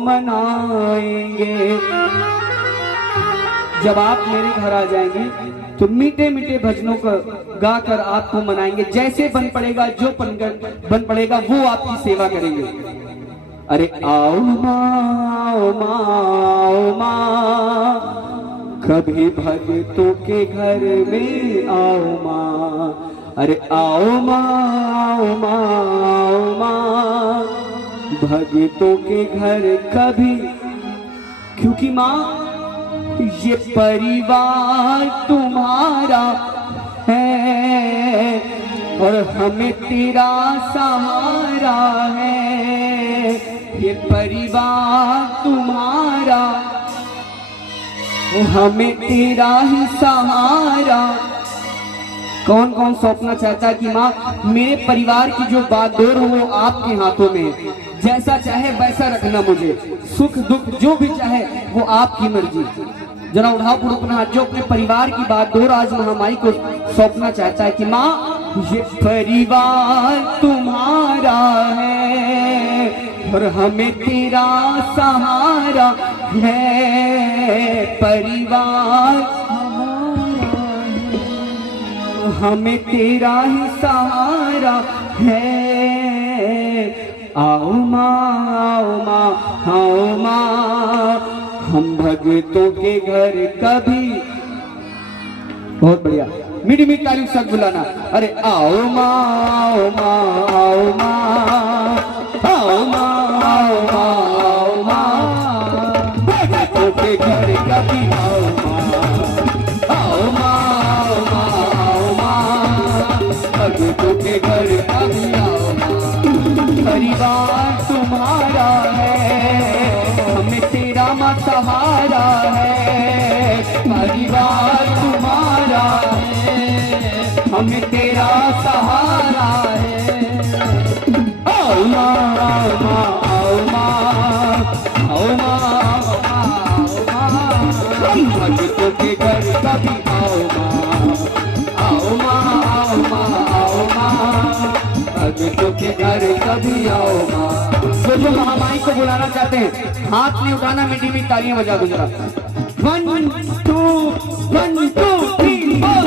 मनाएंगे। जब आप मेरे घर आ जाएंगे तो मीठे मीठे भजनों को गाकर आपको मनाएंगे। जैसे बन पड़ेगा, जो बन पड़ेगा वो आपकी सेवा करेंगे। अरे आओ माँ, आओ माँ, आओ माँ, कभी भक्तों के घर में आओ माँ। अरे आओ माँ, आओ माँ, आओ माँ, भक्तों के घर कभी, क्योंकि माँ ये परिवार तुम्हारा है और हमें तेरा सहारा है। ये परिवार तुम्हारा, हमें तेरा ही सहारा। कौन कौन सौंपना चाहता है कि माँ मेरे परिवार की जो बागडोर हो वो आपके हाथों में है, जैसा चाहे वैसा रखना, मुझे सुख दुख जो भी चाहे वो आपकी मर्जी। जरा उठाओ पूर्व अपना हाथ, जो अपने परिवार की बागडोर आज महामाई को सौंपना चाहता है कि माँ ये परिवार तुम्हारा है और हमें तेरा सहारा है। परिवार हमें तेरा ही सहारा है। आओ माँ, आओ माँ, आओ माँ, हम भक्तों के घर कभी। बहुत बढ़िया, मीठी मीठी तारीफ सब बुलाना। अरे आओ माँ, आओ माँ, आओ माँ, आओ माँ, आओ माँ, आओ माँ, भक्तों के घर कभी आओ माँ। आओ माँ, आओ माँ, आओ माँ, भक्तों के घर कभी आओ माँ। परिवार तुम्हारा है, हमें तेरा माँ सहारा है। परिवार तुम्हारा है, हमें तेरा सहारा है। आओ माँ, आओ माँ, आओ माँ, आओ माँ, आओ माँ, भक्तों के घर कभी आओ माँ। आओ माँ, आओ माँ, आओ माँ, भक्तों के घर कभी आओ माँ। जो महामाई को बुलाना चाहते हैं हाथ में उठाना, मीठी मीठी तालियां बजा दो जरा। 1 2 1 2 3 4।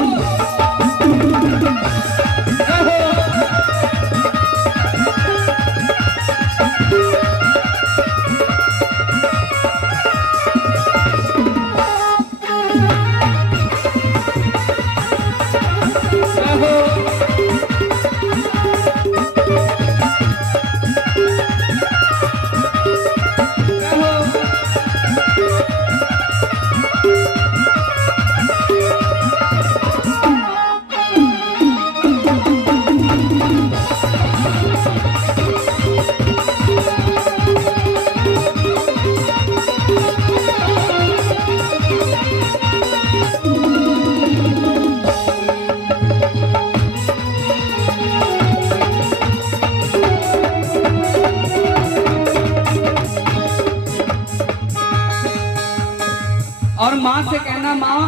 और माँ से कहना, माँ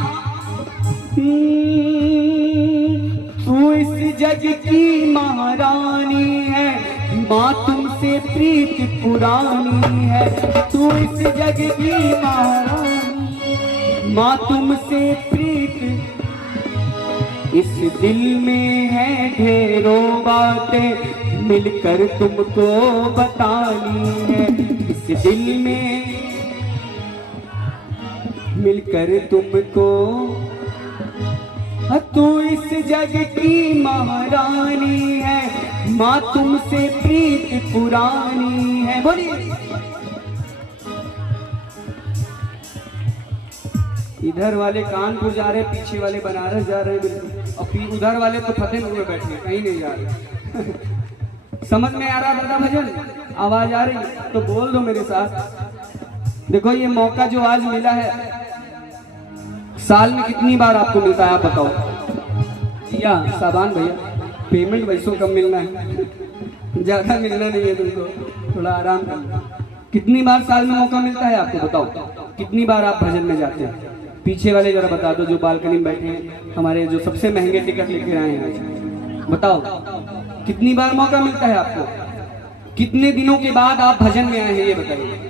तू इस जग की महारानी है, माँ तुमसे प्रीत पुरानी है। तू इस जग की महारानी, माँ तुमसे प्रीत। इस दिल में है ढेरों बातें, मिलकर तुमको बतानी है। इस दिल में मिलकर तुमको। तू इस जग की महारानी है, माँ तुमसे प्रीत पुरानी है। बोलिए। इधर वाले कानपुर जा रहे, पीछे वाले बनारस जा रहे बिल्कुल, और फिर उधर वाले तो फतेहपुर में बैठे, कहीं नहीं जा रहे। समझ में आ रहा दादा भजन? आवाज आ रही तो बोल दो मेरे साथ। देखो ये मौका जो आज मिला है, साल में कितनी बार आपको मिलता है आप बताओ? या साबान भैया, पेमेंट वैसों कम मिलना है, ज्यादा मिलना नहीं है तुमको, थोड़ा आराम करना। कितनी बार साल में मौका मिलता है आपको बताओ? कितनी बार आप भजन में जाते हैं? पीछे वाले जरा बता दो, जो बालकनी में बैठे हैं, हमारे जो सबसे महंगे टिकट लेके आए हैं, बताओ कितनी बार मौका मिलता है आपको? कितने दिनों के बाद आप भजन में आए हैं ये बताइए।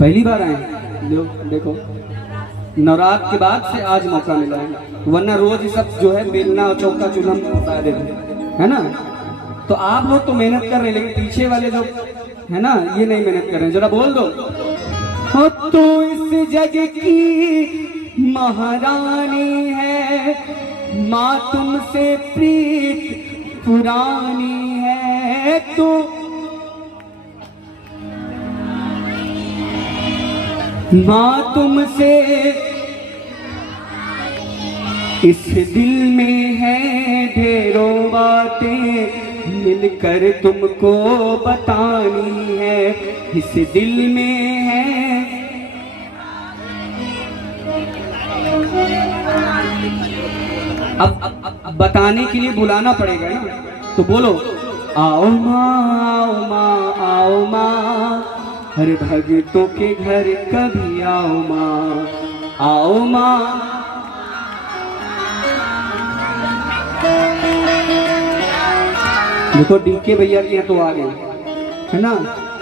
पहली बार आए हैं? देखो नवरात्र के बाद से आज मौका मिला है, वरना रोज सब जो है बेलना और चौका चूल्हा बता देते है ना। तो आप लोग तो मेहनत कर रहे हैं, लेकिन पीछे वाले जो है ना ये नहीं मेहनत कर रहे हैं। जरा बोल दो। हो तो इस जग की महारानी है, माँ तुमसे प्रीत पुरानी है। तो माँ तुमसे इस दिल में है ढेरों बातें, मिलकर तुमको बतानी है। इस दिल में है। अब बताने के लिए बुलाना पड़ेगा ना, तो बोलो आओ माँ आओ माँ आओ माँ, हर भक्तों के घर कभी आओ माँ, आओ माँ। देखो डीके भैया के यहाँ तो आ गए है ना।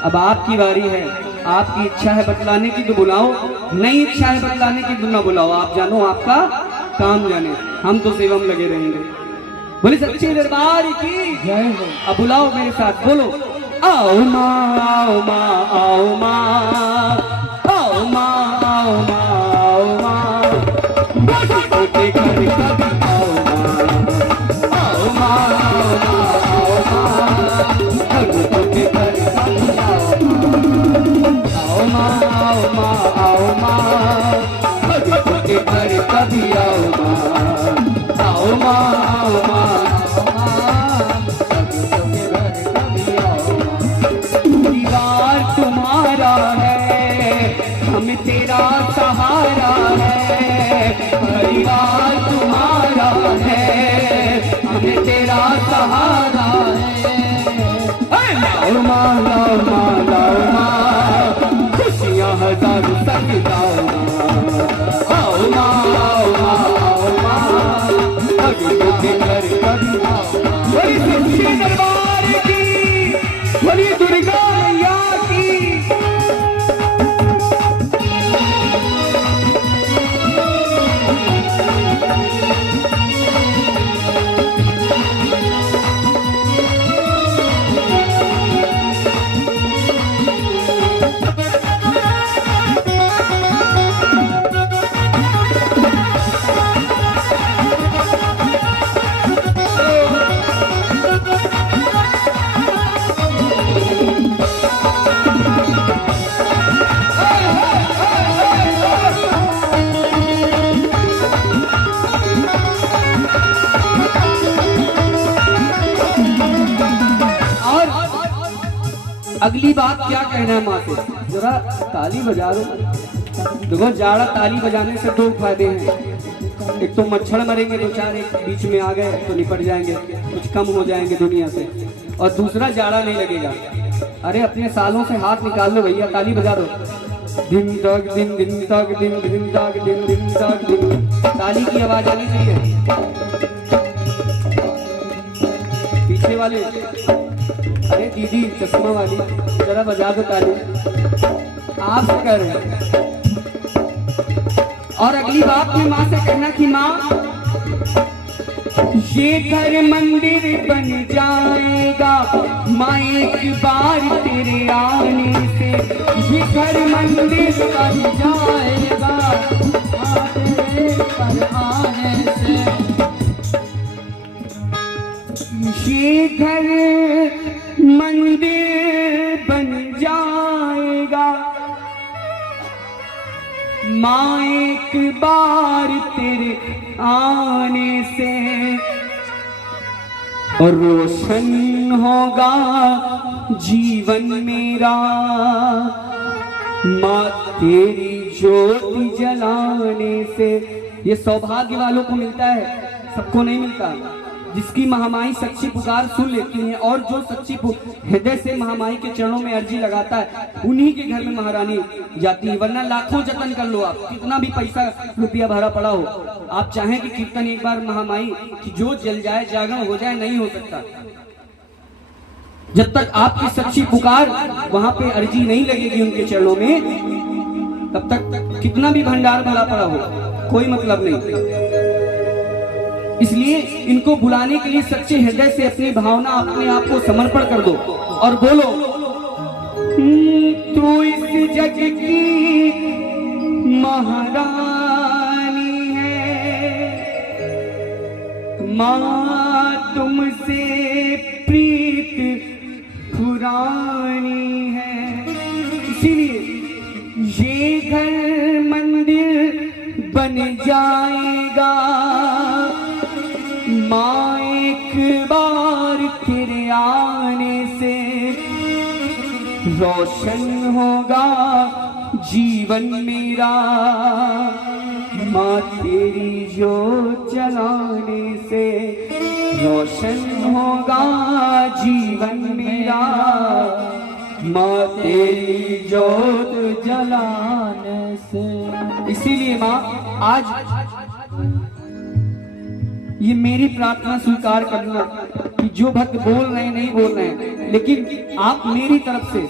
अब आपकी बारी है, आपकी इच्छा है बतलाने की तो बुलाओ, नहीं इच्छा है बतलाने की तो ना बुलाओ। आप जानो, आपका काम जाने, हम तो सेवा में लगे रहेंगे। बोले सच्चे दरबार की जय हो। अब बुलाओ मेरे साथ, बोलो आओ माँ आओ माँ आओ माँ आओ माँ आओ माँ आओ माँ, भक्तों के घर कभी आओ माँ, आओ माँ आओ माँ आओ माँ, भक्तों के घर कभी आओ माँ, आओ माँ आओ माँ, भक्तों के घर कभी आओ माँ, आओ माँ आओ माँ। तेरा सहारा है, परिवार तुम्हारा है, हमें तेरा सहारा है। लाओ माँ लाओ माँ लाओ माँ, खुशियाँ हजारों संग लाओ माँ, आओ माँ आओ माँ आओ माँ, भक्तों के घर कभी आओ माँ। बोली सच्चे दरबार की, बोली दुर्गा मैया की। अगली बात क्या कहना है माँ से, जरा ताली बजा दो। देखो जाड़ा ताली बजाने से दो फायदे हैं, एक तो मच्छर मरेंगे, दो चार एक बीच में आ गए तो निपट जाएंगे, कुछ कम हो जाएंगे दुनिया से, और दूसरा जाड़ा नहीं लगेगा। अरे अपने सालों से हाथ निकाल लो भैया, ताली बजा दो। दिन तक दिन दिन तक दिन दिन तक दिन दिन तक दिन। ताली की आवाज आनी चाहिए। पीछे वाले, अरे दीदी चश्मा वाली जरा बजा दो ताली, आपसे कह रहे हैं। और अगली बात में माँ से कहना कि माँ ये घर मंदिर बन जाएगा माँ एक बार तेरे आने से। ये घर मंदिर बन जाएगा माँ तेरे पर आने से। ये घर मंदिर बन जाएगा माँ एक बार तेरे आने से। और रोशन होगा जीवन मेरा माँ तेरी ज्योति जलाने से। ये सौभाग्य वालों को मिलता है, सबको नहीं मिलता। जिसकी महामाई सच्ची पुकार सुन लेती है और जो सच्ची हृदय से महामाई के चरणों में अर्जी लगाता है, उन्हीं के घर में महारानी जाती है। वरना लाखों जतन कर लो आप, कितना भी पैसा रुपया भरा पड़ा हो, आप चाहें कि कीर्तन एक बार महामाई की जोत जल जाए, जागरण हो जाए, नहीं हो सकता। जब तक आपकी सच्ची पुकार वहां पे अर्जी नहीं लगेगी उनके चरणों में, तब तक कितना भी भंडार भरा पड़ा हो, कोई मतलब नहीं। इसलिए इनको बुलाने के लिए सच्चे हृदय से अपनी भावना, अपने आप को समर्पण कर दो और बोलो, तू इस जग की महारानी है, माँ तुमसे प्रीत पुरानी है। इसीलिए ये घर मंदिर बन जाएगा माँ एक बार तेरे आने से। रोशन होगा जीवन मेरा माँ तेरी जोत जलाने से। रोशन होगा जीवन मेरा माँ तेरी जोत जलाने से। इसीलिए माँ आज ये मेरी प्रार्थना स्वीकार करना कि जो भक्त बोल रहे हैं नहीं बोल रहे हैं, लेकिन आप मेरी तरफ से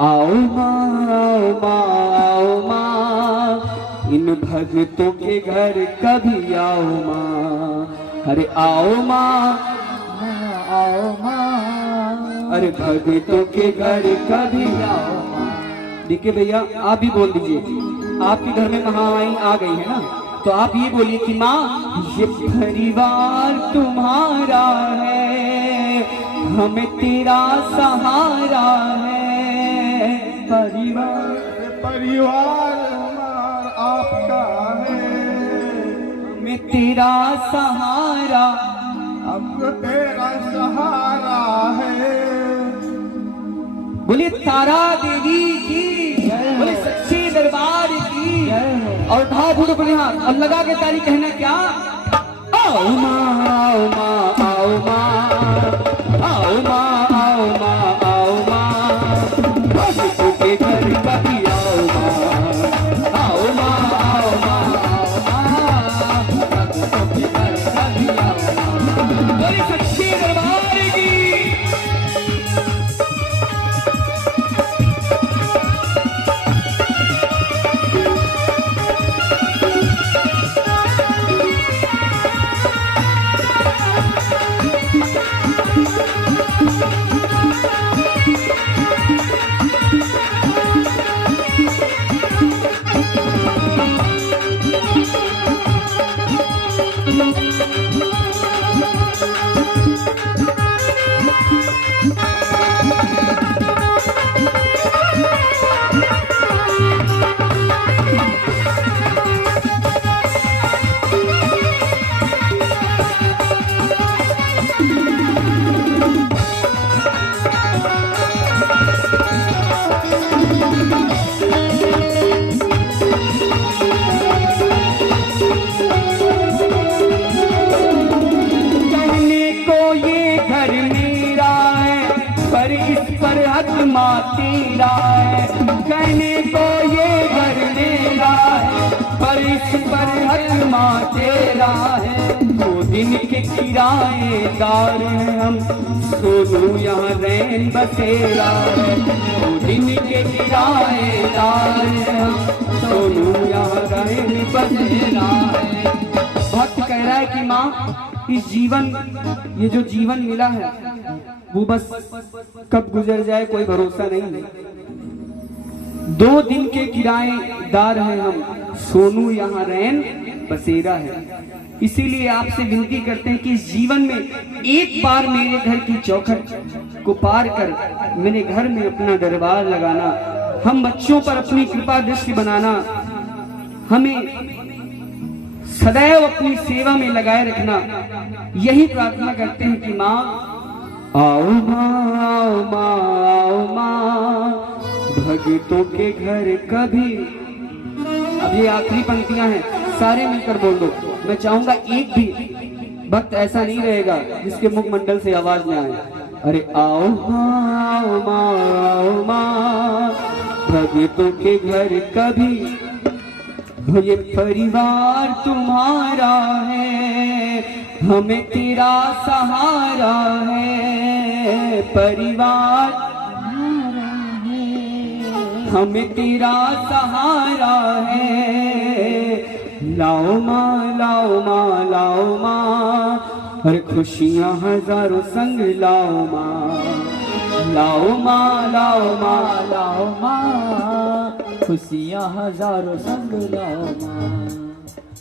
आओ माँ, आओ माँ, आओ माँ, इन भक्तों के घर कभी आओ माँ। अरे आओ माँ, आओ माँ, अरे भक्तों के घर कभी आओ माँ। देखिए भैया, आप भी बोल दीजिए, आपके घर में महामाई आ गई है ना, तो आप ये बोलिए कि माँ ये परिवार तुम्हारा है, हमें तेरा सहारा है। परिवार हमारा आपका है, हमें तेरा सहारा, अब तेरा सहारा है। बोलिए तारा देवी की, बोले सच्चे दरबार की। और ढा बुढ़ अपने हाथ अब लगा के ताली कहना क्या, आओ माँ, आओ माँ, आओ माँ, आओ माँ, आओ माँ, आओ माँ, भक्तों के घर कभी आओ माँ, आओ माँ, आओ माँ, आओ माँ, भक्तों के घर कभी आओ माँ। बोले सच्चे दरबार की। इस पर हक माँ तेरा है। 2 दिन के किराएदार हैं हम, सोनू यहाँ रैन बसेरा है। 2 दिन के किराएदार हैं हम, सोनू यहाँ रैन बसेरा है। भक्त कह रहा है कि माँ इस जीवन, ये जो जीवन मिला है वो बस कब गुजर जाए कोई भरोसा नहीं है। 2 दिन के किराएदार हैं हम, सोनू यहाँ रैन बसेरा है। इसीलिए आपसे विनती करते हैं कि इस जीवन में एक बार मेरे घर की चौखट को पार कर मेरे घर में अपना दरबार लगाना, हम बच्चों पर अपनी कृपा दृष्टि बनाना, हमें सदैव अपनी सेवा में लगाए रखना। यही प्रार्थना करते हैं कि माँ आओ माँ, आओ माँ, आओ माँ, भक्तों के घर कभी। अब ये आखिरी पंक्तियां हैं, सारे मिलकर बोल दो। मैं चाहूंगा एक भी भक्त ऐसा नहीं रहेगा जिसके मुखमंडल से आवाज न आए। अरे आओ माँ, आओ माँ, आओ माँ, भक्तों के घर कभी। ये परिवार तुम्हारा है, हमें तेरा सहारा है। परिवार हमें तेरा सहारा है। लाओ माँ, लाओ माँ, लाओ माँ, हर खुशियाँ हजारों संग लाओ माँ। लाओ माँ, लाओ माँ, लाओ माँ, खुशियाँ हजारों संग लाओ माँ।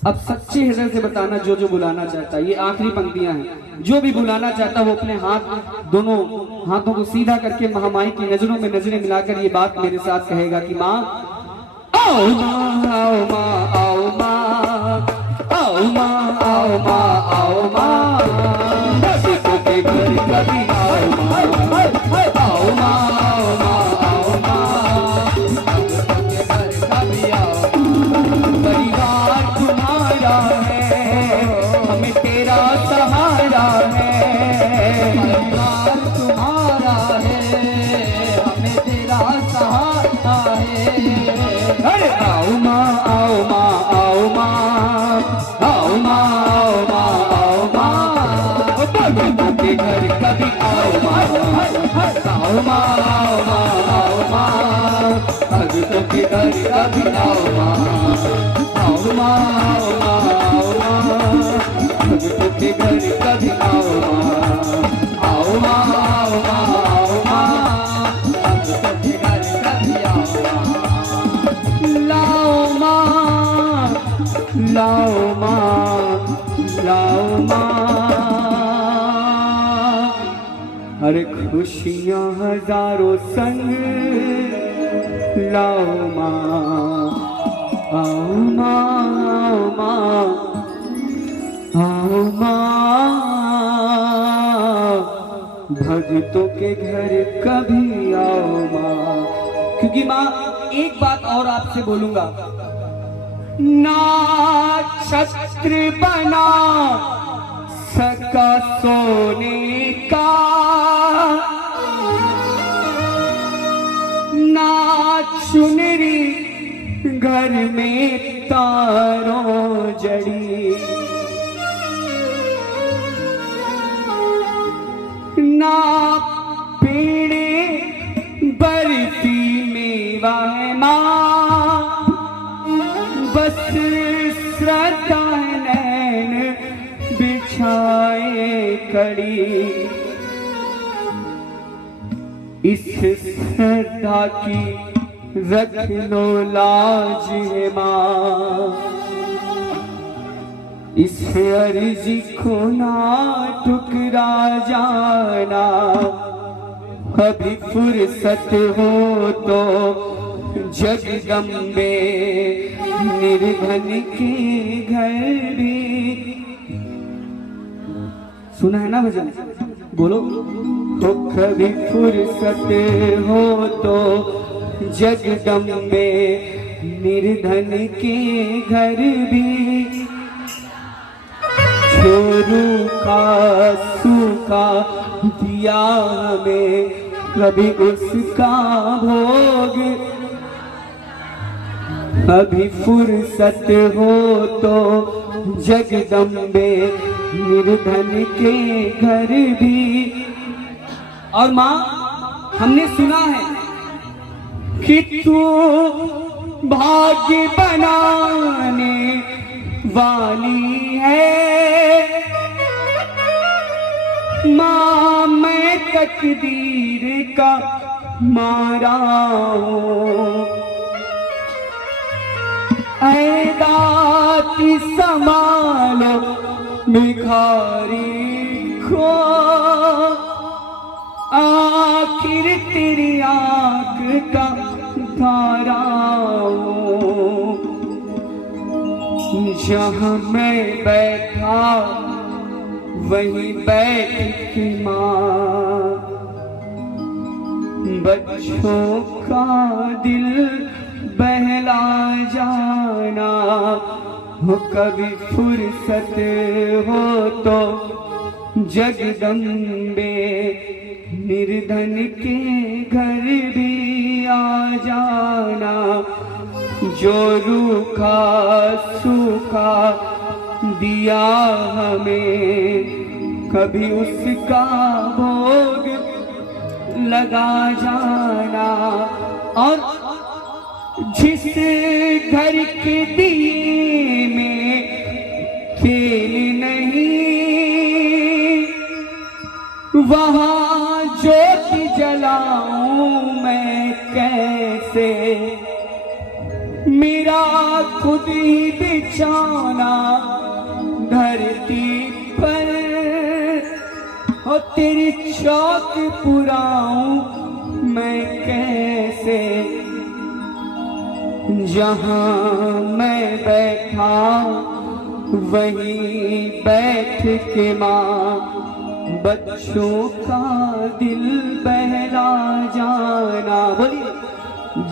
अब सच्चे हृदय से बताना जो जो बुलाना चाहता है। ये आखिरी पंक्तियां हैं। जो भी बुलाना चाहता है वो अपने हाथ, दोनों हाथों को सीधा करके महामाई की नजरों में नजरें मिलाकर ये बात मेरे साथ कहेगा कि माँ आओ माँ, आओ माँ, आओ माँ, आओ माँ, आओ माँ, आओ माँ, भक्तों के घर कभी आओ माँ। आओ माँ, आओ माँ, आओ माँ, भक्तों के घर कभी आओ। परिवार तुम्हारा है, हमें तेरा सहारा है। परिवार तुम्हारा है, हमें तेरा सहारा है। अरे आओ माँ, आओ माँ, आओ माँ, आओ माँ, आओ माँ, आओ माँ, भक्तों के घर कभी आओ माँ। आओ माँ, आओ माँ, आओ माँ, भक्तों के घर कभी आओ माँ। आओ माँ, आओ माँ, आओ माँ, भक्तों के घर कभी आओ माँ। आओ माँ, आओ माँ, आओ माँ, भक्तों के घर कभी आओ माँ। लाओ माँ, लाओ माँ, लाओ माँ, अरे खुशियाँ हजारों संग लाओ माँ। आओ माँ, आओ माँ, आओ माँ, भक्तों के घर कभी आओ माँ। क्योंकि माँ एक बात और आपसे बोलूंगा, ना छत्र बना सका सोने का, ना चुनरी घर में तारों जड़ी, ना पेड़े बरती मेवा है माँ, बस श्रद्धा नैन बिछाए कड़ी। इस श्रद्धा की रख लो लाज है माँ, इस अर्जी को ना ठुकरा जाना। कभी फुर्सत हो तो जगदम्बे निर्धन के घर भी। सुना है ना भजन? बोलो। हो कभी फुर्सत हो तो जगदम्बे निर्धन के घर भी। छोरू का सूखा दिया हमें कभी उसका भोग, अभी फुर्सत हो तो जगदम्बे निर्धन के घर भी। और माँ, हमने सुना है कि तू भाग्य बनाने वाली है। माँ, मैं तकदीर का मारा हूँ, ऐ दाती संभालो भिखारी को। आखिर तेरी आँख का तारा हूँ, जहाँ मैं बैठा वहीं बैठ के माँ बच्चों का दिल बहला जाना। हो कभी फुर्सत हो तो जगदम्बे निर्धन के घर भी आ जाना। जो रूखा सूखा दिया हमें, कभी उसका भोग लगा जाना। और जिस घर के दिए में तेल नहीं, वहाँ ज्योति जलाऊं मैं कैसे। मेरा खुद ही बिछाना धरती पर, और तेरी चौक पुराऊं मैं कैसे। जहाँ मैं बैठा वहीं बैठ के माँ बच्चों का दिल बहला जाना। बोलिए,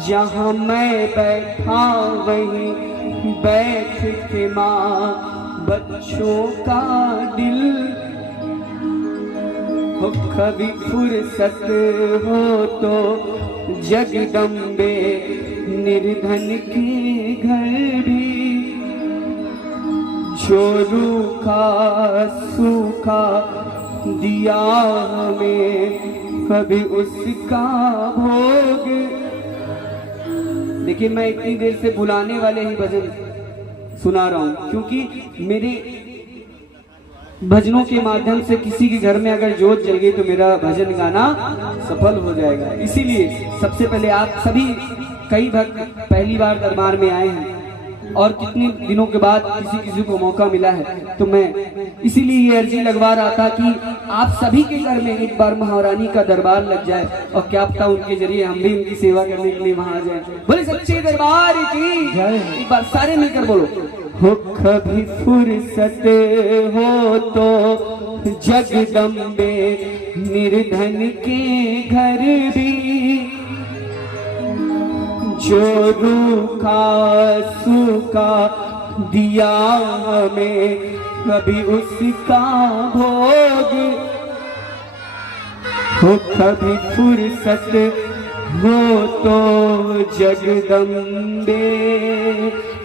जहाँ मैं बैठा वहीं बैठ के माँ बच्चों का दिल। हो कभी फुर्सत हो तो जगदम्बे निर्धन के घर भी। जो रूखा सूखा दिया हमें, कभी उसका भोग। देखिए, मैं इतनी देर से बुलाने वाले ही भजन सुना रहा हूं, क्योंकि मेरे भजनों के माध्यम से किसी के घर में अगर जोत जल गई तो मेरा भजन गाना सफल हो जाएगा। इसीलिए सबसे पहले आप सभी, कई भक्त पहली बार दरबार में आए हैं और कितने दिनों के बाद किसी को मौका मिला है, तो मैं इसीलिए ये अर्जी लगवा रहा था कि आप सभी के घर में एक बार महारानी का दरबार लग जाए, और क्या पता उनके जरिए हम भी उनकी सेवा करने के लिए वहां आ जाए। बोले सच्चे दरबार की जय। एक बार सारे मिलकर बोलो। हो कभी फुर्सत हो तो जगदम्बे निर्धन के घर भी। जो रूखा सूखा दिया हमें, कभी उसका भोग। हो कभी फुर्सत हो तो जगदम्बे।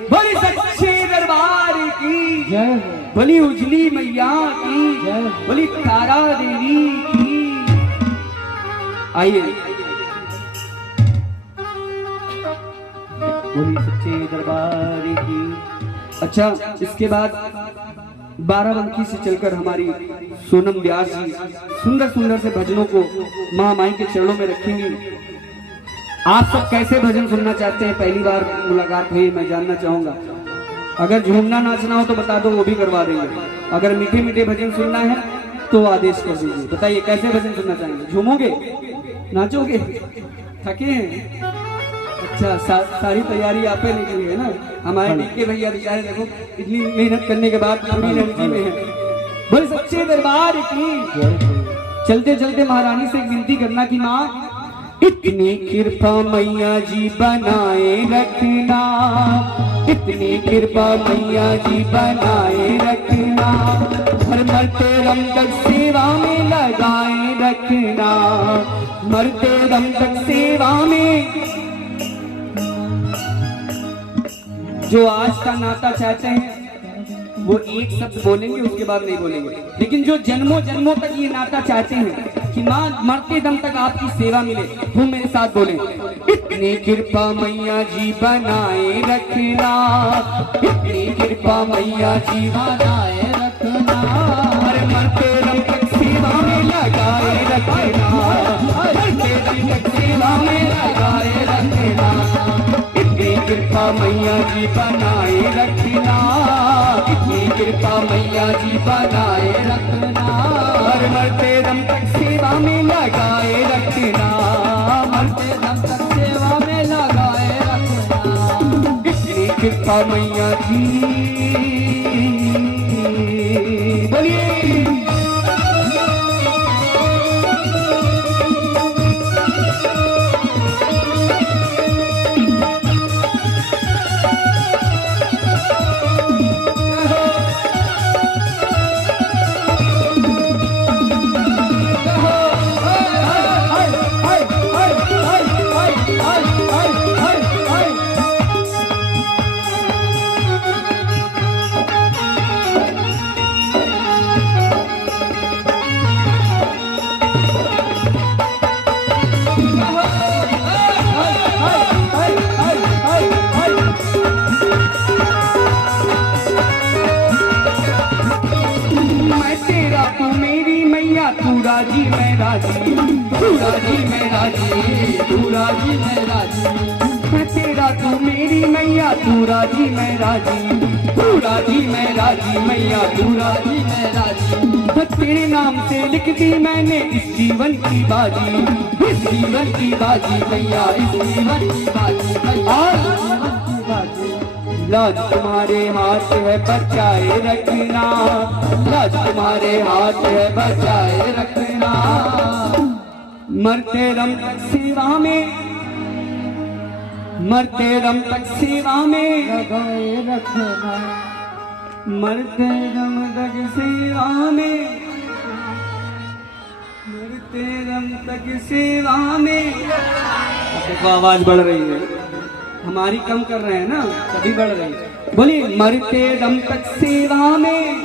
बोली सच्चे दरबार की जय। बोली उजली मैया की जय। बोली तारा देवी की। आइए, बोली सच्चे दरबार की। अच्छा, इसके बाद बाराबंकी से चलकर हमारी सोनम व्यास जी सुंदर सुंदर से भजनों को महामाई के चरणों में रखेंगी। आप सब कैसे भजन सुनना चाहते हैं, पहली बार मुलाकात हुई, मैं जानना चाहूंगा। अगर झूमना नाचना हो तो बता दो, वो भी करवा देंगे। अगर मीठे मीठे भजन सुनना है तो आदेश कर दीजिए। बताइए कैसे भजन सुनना चाहेंगे? झूमोगे, नाचोगे, थके हैं? अच्छा, सारी तैयारी आपे निकली है ना। हमारे डीके भैया बेचारे देखो इतनी मेहनत करने के बाद पूरी एनर्जी में है। बोले सच्चे दरबार की। चलते चलते महारानी से एक विनती करना कि माँ, इतनी कृपा मैया जी बनाए रखना, इतनी कृपा मैया जी बनाए रखना। हर मरते दम तक सेवा में लगाए रखना, मरते दम तक सेवा में। जो आज का नाता चाहते हैं वो एक शब्द बोलेंगे, उसके बाद नहीं बोलेंगे। लेकिन जो जन्मों जन्मों तक ये नाता चाहते हैं कि माँ मरते दम तक आपकी सेवा मिले, वो मेरे साथ बोले। इतनी कृपा मैया जी बनाए रखना, इतनी कृपा मैया जी बनाए रखना, अरे मरते दम तक सेवा में लगाए रखना, मरते दम तक सेवा में लगाए रखना। इतनी कृपा मैया जी बनाए रखना, इतनी कृपा मैया जी बनाए रखना, हर मरते दम तक सेवा में लगाए रखना, मरते दम तक सेवा में लगाए रखना। इतनी कृपा मैया जी बोलिए। तू राजी मैं राजी, तू राजी मैं राजी, तू राजी मैं राजी, मैं तेरा तू मेरी मैया, तू राजी मैं राजी, तू राजी मैं राजी मैया, तू राजी मैं राजी। तेरे नाम से लिख दी मैंने इस जीवन की बाजी, इस जीवन की बाजी मैया, इस जीवन की बाजी मैया, जीवन की बाजी। लाज तुम्हारे हाथ है बचाए रखना, लाज तुम्हारे हाथ है बचाए रखना, मरते दम तक सेवा में, मरते दम तक सेवा में लगाए रखना, मरते दम तक सेवा में, मरते दम तक सेवा में। देखो आवाज बढ़ रही है, हमारी कम कर रहे हैं ना, तभी बढ़ रही है। बोलिए मरते दम तक सेवा में,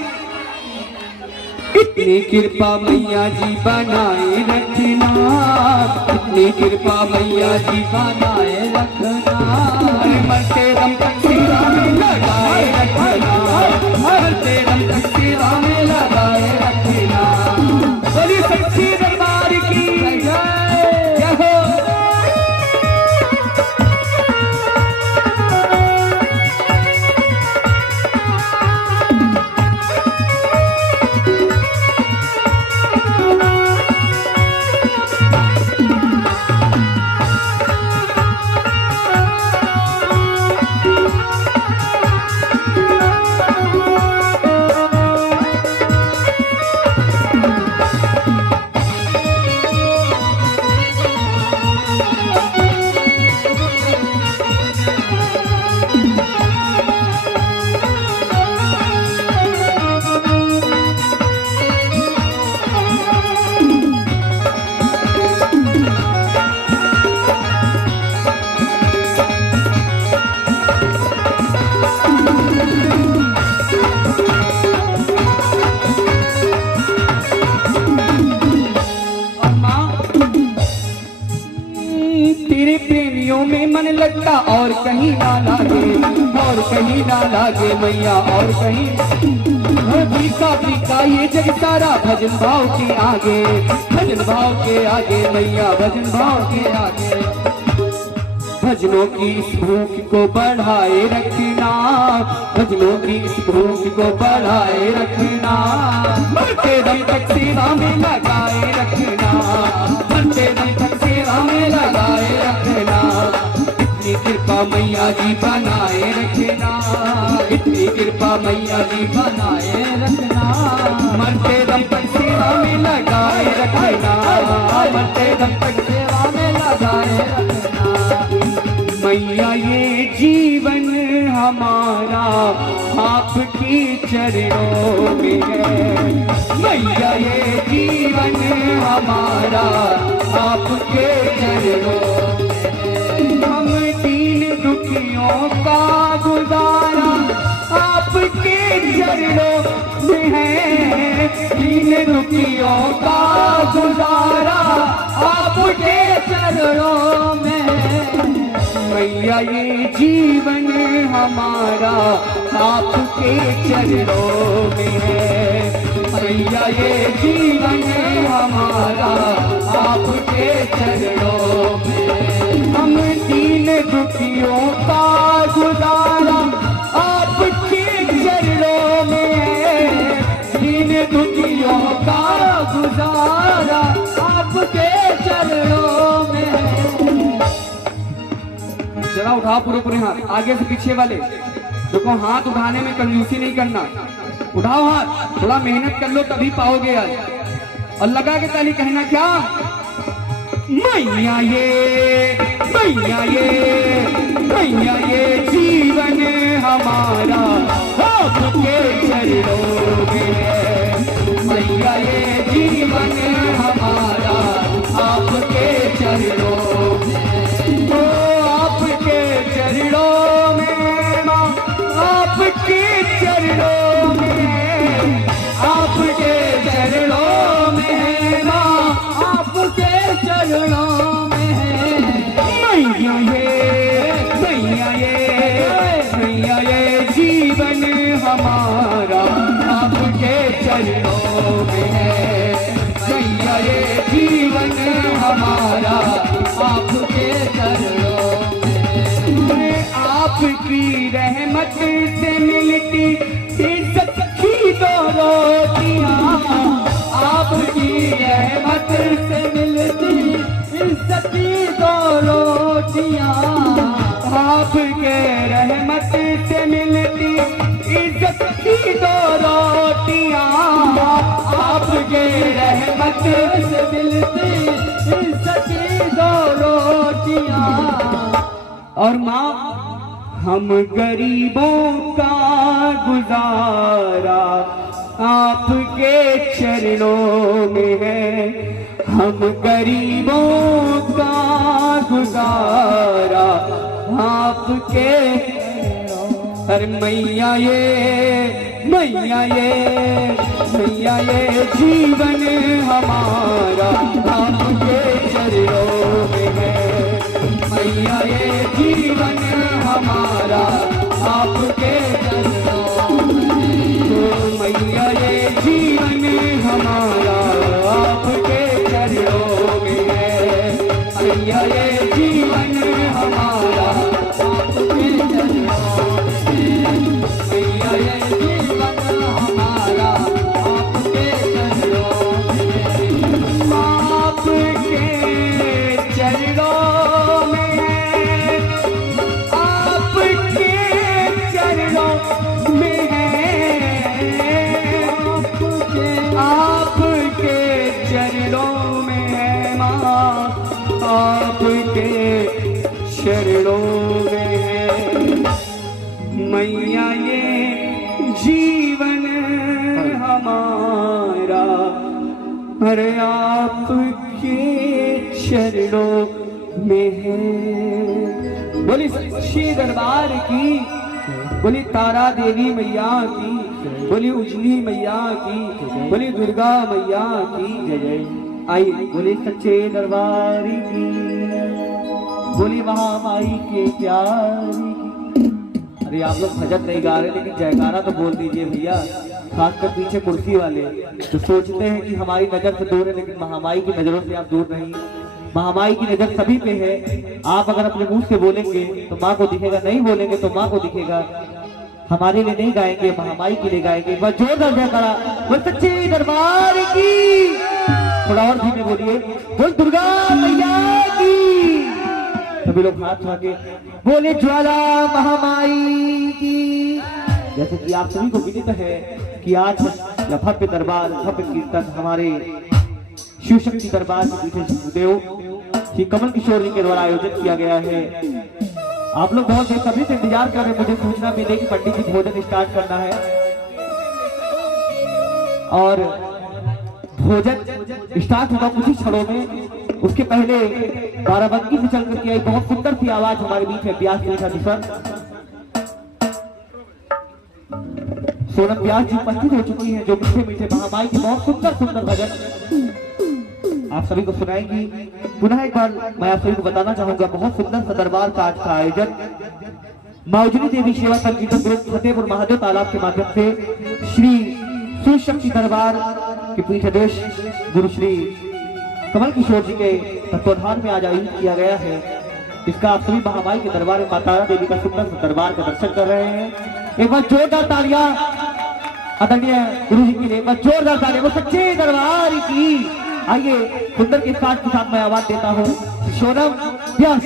इतनी कृपा मैया जी बनाए रखना, इतनी कृपा मैया जी बनाए रखना, अरे मरते दम तक सेवा में लगाए रखना, मरते दम तक सेवा में लगाए रखना। बोलिए सच्ची दरबार की जय हो। तेरे प्रेमियों में मन लगता और कहीं ना लागे, और कहीं ना लागे मैया, और कहीं फीका फीका ये जग सारा भजन भाव के आगे, भजन भाव के आगे मैया, भजन भाव के आगे। भजनों की इस भूख को बढ़ाए रखना, भजनों की इस भूख को बढ़ाए रखना, मरते दम तक सेवा में लगाए रखना, मरते दम तक सेवा में लगाए रखना। इतनी कृपा मैया जी बनाए रखना, इतनी कृपा मैया जी बनाए रखना, मरते दम तक सेवा में लगाए रखना, मरते दम तक सेवा में लगाए रखना। मैया ये जीवन हमारा आपकी चरणों में है, मैया ये जीवन हमारा आपके चरणों में है। हम दीन दुख दुखियों का गुजारा आपके चरणों में है। दीन दुखियों का गुजारा आपके चरणों में है। मैया ये जीवन हमारा आपके चरणों में है। मैया ये जीवन हमारा आपके चरणों में। हम दीन दुखियों का गुजारा आपके चरणों में है। दीन दुखियों का गुजारा आपके चरणों में है। जरा उठाओ पूरे पूरे हाथ, आगे से पीछे वाले। देखो हाथ उठाने में कंजूसी नहीं करना, उठाओ हाथ, थोड़ा मेहनत कर लो तभी पाओगे आज। और लगा के ताली कहना क्या, मैया ये, मैया ये, मैया ये जीवन हमारा आपके चरणों में है। मैया ये जीवन हमारा आपके चरणों में। तो आपके चरणों में माँ, आपके चरणों में, आपके चरणों में माँ, आपके चरणों में है। मैया ये, मैया ये, मैया ये जीवन हमारा आपके चरणों में है। मैया ये जीवन हमारा आपके चरणों में। आपकी रहमत से मिलती इज्जत की दो रोटियां। आपकी रहमत से मिलती इज्जत की दो रोटियां। आपके रहमत से मिलती इज्जत की दो रोटियां। आपके रहमत से मिलती इज्जत की दो रोटियां। और माँ हम गरीबों का गुजारा आपके चरणों में है। हम गरीबों का गुजारा आपके। अरे मैया ये, मैया ये, मैया ये जीवन हमारा आपके चरणों में है। मैया ये जीवन हमारा आपके चरणों में। तो मैया ये जीवन हमारा आपके चरणों में है। मैया ये जीवन हमारा आपके चरणों में। मैया ये जीवन हमारा आपके चरणों में। आपके चरणों में, आपके चरणों में है। आपके चरणों में है माँ, आपके चरणों में है। मैया ये जीवन हमारा, अरे आपके चरणों में है। बोली सच्ची दरबार की, बोली तारा देवी मैया की, बोली उजली मैया की, बोली दुर्गा मैया की जय जय। आई बोली सच्चे दरबार की, बोली महामाई के प्यारी की। अरे आप लोग भजन नहीं गा रहे लेकिन जयकारा तो बोल दीजिए भैया। खासकर पीछे कुर्सी वाले जो सोचते हैं कि हमारी नजर से दूर है, लेकिन महामाई की नजरों से आप दूर नहीं। महामाई की नजर सभी पे है। आप अगर अपने मुंह से बोलेंगे तो माँ को दिखेगा, नहीं बोलेंगे तो माँ को दिखेगा। हमारे लिए नहीं गाएंगे, महामाई के लिए गाएंगे। एक बार जोरदार जयकारा बोल सच्चे दरबार की। थोड़ा और धीमे बोलिए, बोल दुर्गा मैया की। सभी लोग हाथ उठा के बोले ज्वाला महामाई की। जैसे कि आप सभी को विदित है कि आज भव्य दरबार, भव्य कीर्तन हमारे शिव शक्ति दरबार के पीछे गुरुदेव श्री कमल किशोर जी के द्वारा आयोजित किया गया है। आप लोग बहुत देर सभी से इंतजार कर रहे हैं। मुझे सूचना मिली कि पंडित जी भोजन स्टार्ट करना है और भोजन स्टार्ट होगा कुछ ही क्षणों में। उसके पहले बाराबंकी से चल करके आई बहुत सुंदर सी आवाज हमारे बीच है व्यास जी का सर सोनम व्यास जी उपस्थित हो चुकी हैं, जो मीठे मीठे महामाई के बहुत सुंदर सुंदर भजन आप सभी को सुनाएंगी। पुनः एक बार मैं आप सभी को बताना चाहूंगा, बहुत सुंदर सा दरबार का आज का आयोजन माउजनी देवी सेवा संकीर्तन ग्रुप फतेहपुर महादेव तालाब के माध्यम से श्री शिवशक्ति दरबार के पीठाधीश गुरु श्री कमल किशोर जी के तत्वाधान में आज आयोजित किया गया है। इसका आप सभी महामाई के दरबार में माता देवी का सुंदर सा दरबार का दर्शन कर रहे हैं। एक बार जोरदार तालियां आदरणीय गुरु जी के लिए, एक बार जोरदार तालियां वो सच्चे दरबार की। आइए सुंदर के साथ मैं आवाज देता हूँ सोनम व्यास।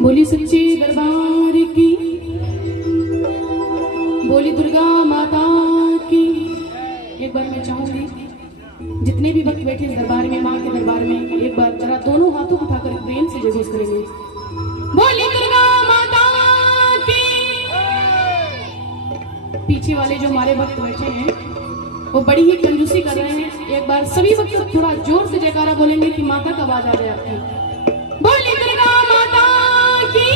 बोली सच्चे दरबार की, बोली दुर्गा माता की। एक बार मैं चाहूंगी जितने भी भक्त बैठे इस दरबार में, माँ के दरबार में, एक बार जरा दोनों हाथों को उठाकर प्रेम से जय घोष करेंगे। बोली दुर्गा माता की। पीछे वाले जो हमारे भक्त बैठे हैं वो बड़ी ही कंजूसी कर रहे हैं। एक बार सभी भक्त थोड़ा जोर से जयकारा बोलेंगे कि माता का आवाज आ जाए आपकी। बोली दुर्गा माता की।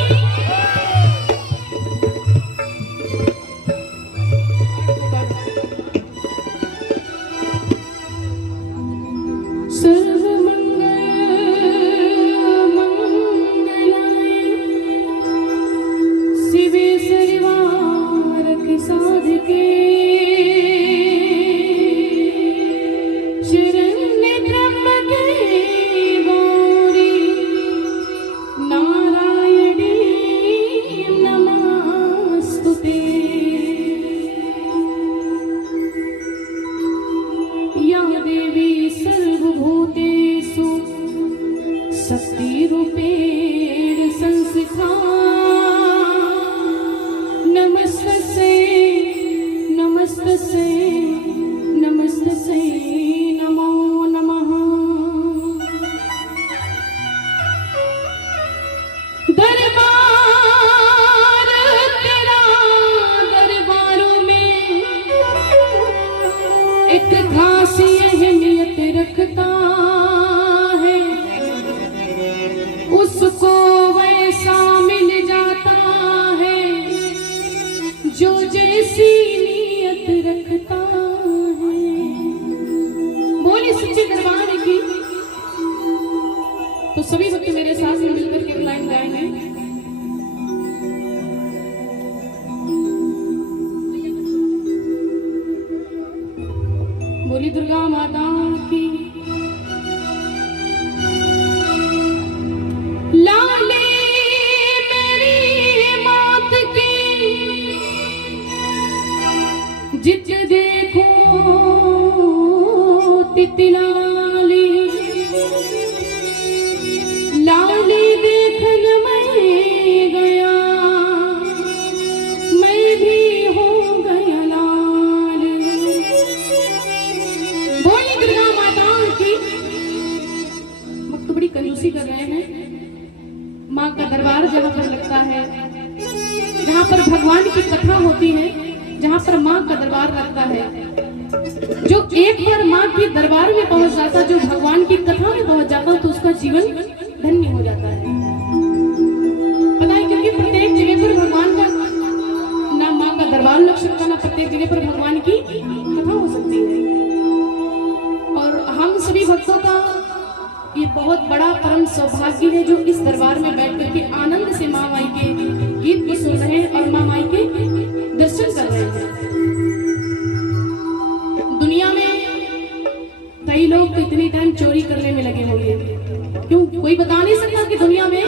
एक खास अहमियत रखता है, उसको वैसा मिल जाता है जो जैसी नीयत रखता है। बोली सच्चे दरबार की। तो सभी भक्त मेरे साथ में मिलकर के लाइन गाएंगे। बोली दुर्गा माता की। लाले मेरी मात की, जित देखो तितलाली, लाली देखन मैं गया, मैं भी हो गया लाल। बोली दुर्गा माता की। भक्त बड़ी कंजूसी कर रहे हैं। माँ का दरबार जहाँ पर लगता है, जहाँ पर भगवान की कथा होती है, जहाँ पर माँ का दरबार लगता है, जो एक बार माँ के दरबार में पहुंच जाता, जो भगवान की कथा में पहुंच जाता, तो उसका जीवन धन्य हो जाता है। पता है, क्योंकि प्रत्येक जगह पर भगवान का ना माँ का दरबार लग सकता, ना प्रत्येक जगह पर भगवान की कथा हो सकती है। और हम सभी भक्तों का ये बहुत बड़ा परम सौभाग्य है जो इस दरबार में बैठ करके आनंद से माँ माई के गीत को सुन रहे हैं और माँ माई के दर्शन कर रहे हैं। दुनिया में कई लोग तो इतनी टाइम चोरी करने में लगे होंगे, क्यों कोई बता नहीं सकता कि दुनिया में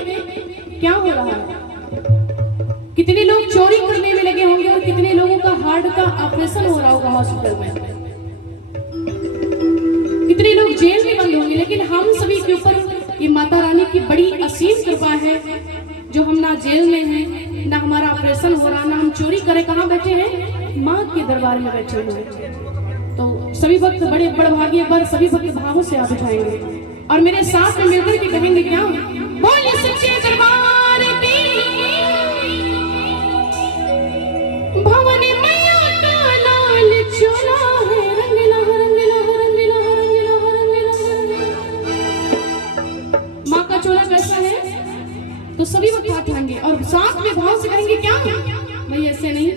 क्या हो रहा है। कितने लोग चोरी करने में लगे होंगे और कितने लोगों का हार्ट का ऑपरेशन हो रहा होगा हॉस्पिटल में, कितने लोग जेल में बंद होंगे। लेकिन हम सभी के ऊपर ये माता रानी की बड़ी असीम कृपा है जो हम ना जेल में हैं, ना हमारा ऑपरेशन हो रहा, ना हम चोरी करे। कहाँ बैठे हैं? माँ के दरबार में बैठे हुए। तो सभी भक्त बड़े बड़भागी, एक बार सभी भक्त भावों से हाथ उठाएंगे और मेरे साथ में मिलकर के कहेंगे क्या? बोलिए सच्चे दरबार की। भवानी मैया का लाल चोला है, रंगीला रंगीला रंगीला रंगीला रंगीला। माँ का चोला कैसा है? तो सभी भक्त हाथ उठाएंगे और साथ में भाव से कहेंगे क्या? भाई ऐसे नहीं।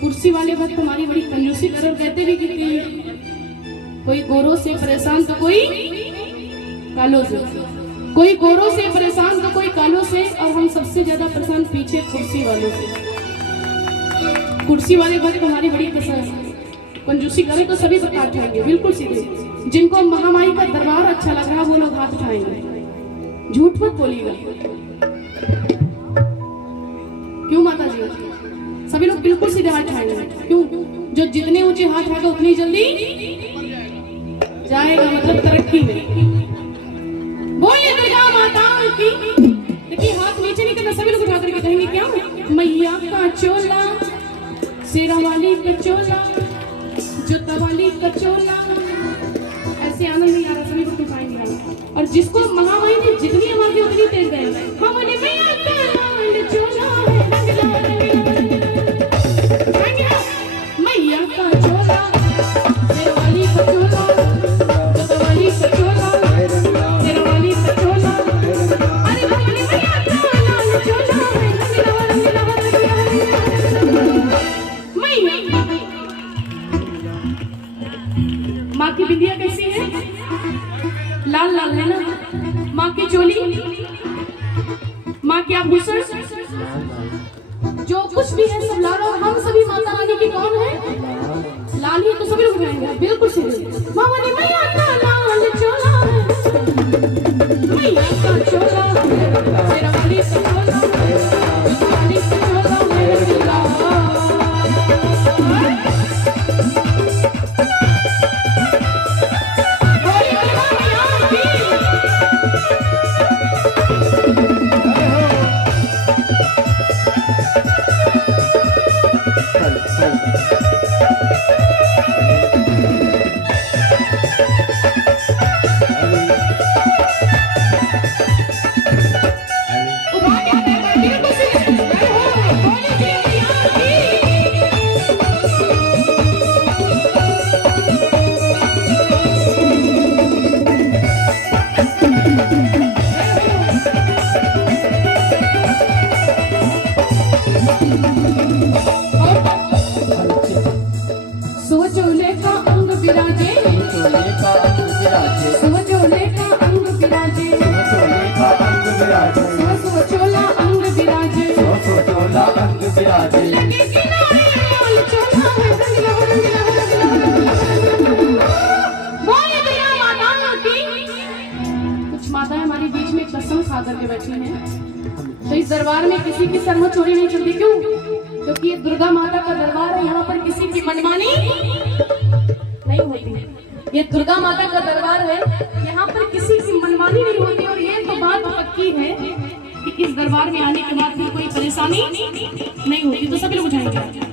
कुर्सी वाले भक्त हमारी बड़ी कंजूसी कर और कहते भी कि कोई गोरों से परेशान तो कोई कालों से, कोई गोरों से परेशान तो कोई कालों से, और हम सबसे ज्यादा परेशान पीछे कुर्सी वालों से। कुर्सी वाले भक्त हमारी बड़ी कंजूसी करें तो सभी भक्त हाथ उठाएंगे बिल्कुल सीधे। जिनको महामाई का दरबार अच्छा लग रहा वो लोग हाथ उठाएंगे। झूठ मत बोलिएगा। क्यों माता जी? सभी लोग बिल्कुल सीधे हाथ उठाएंगे। क्यों? जो जितने ऊंचे हाथ उठाएगा उतनी जल्दी जाएगा, मतलब तरक्की में। बोलिए दुर्गा माता की। देखिए हाथ नीचे नहीं करना, सभी लोग उठा करके कहेंगे क्या? मैया का चोला, शेरा वाली का चोला, जोता वाली का चोला। ऐसे आनंद नहीं आ रहा, सभी लोग उठाएंगे। और जिसको महामाई ने जितनी आवाज दी उतनी तेज गाएंगे। हमारे मैया का लाल चोला है, मैया का चोला, शेरा वाली का चोला, जोता वाली का चोला, शेरा वाली का चोला। अरे हमारी मैया का लाल चोला है, रंगीला रंगीला। माँ की बिंदिया कैसी है? लाल लाल है ना। माँ की चोली, माँ के आभूषण, जो कुछ भी है सब लाल। और हम सभी माता रानी की कौन है? लाल ही। तो सभी लोग उठाएंगे बिल्कुल सीधे। माँ वाली मैया का लाल चोला है, मैया का चोला है, शेरा वाली का चोला, जोता वाली का चोला है। राधे कुछ माताएं हमारे बीच में कसम खा करके बैठी हैं, तो इस दरबार में किसी की सरमो चोरी नहीं चलती। क्यों? क्योंकि ये दुर्गा माता का दरबार है, यहाँ पर किसी की मनमानी नहीं होती। ये दुर्गा माता का दरबार है, यहाँ पर किसी की मनमानी नहीं होती। और ये तो बात पक्की है कि इस दरबार में आने के बाद फिर कोई परेशानी नहीं होती। तो सभी लोग उठाएंगे।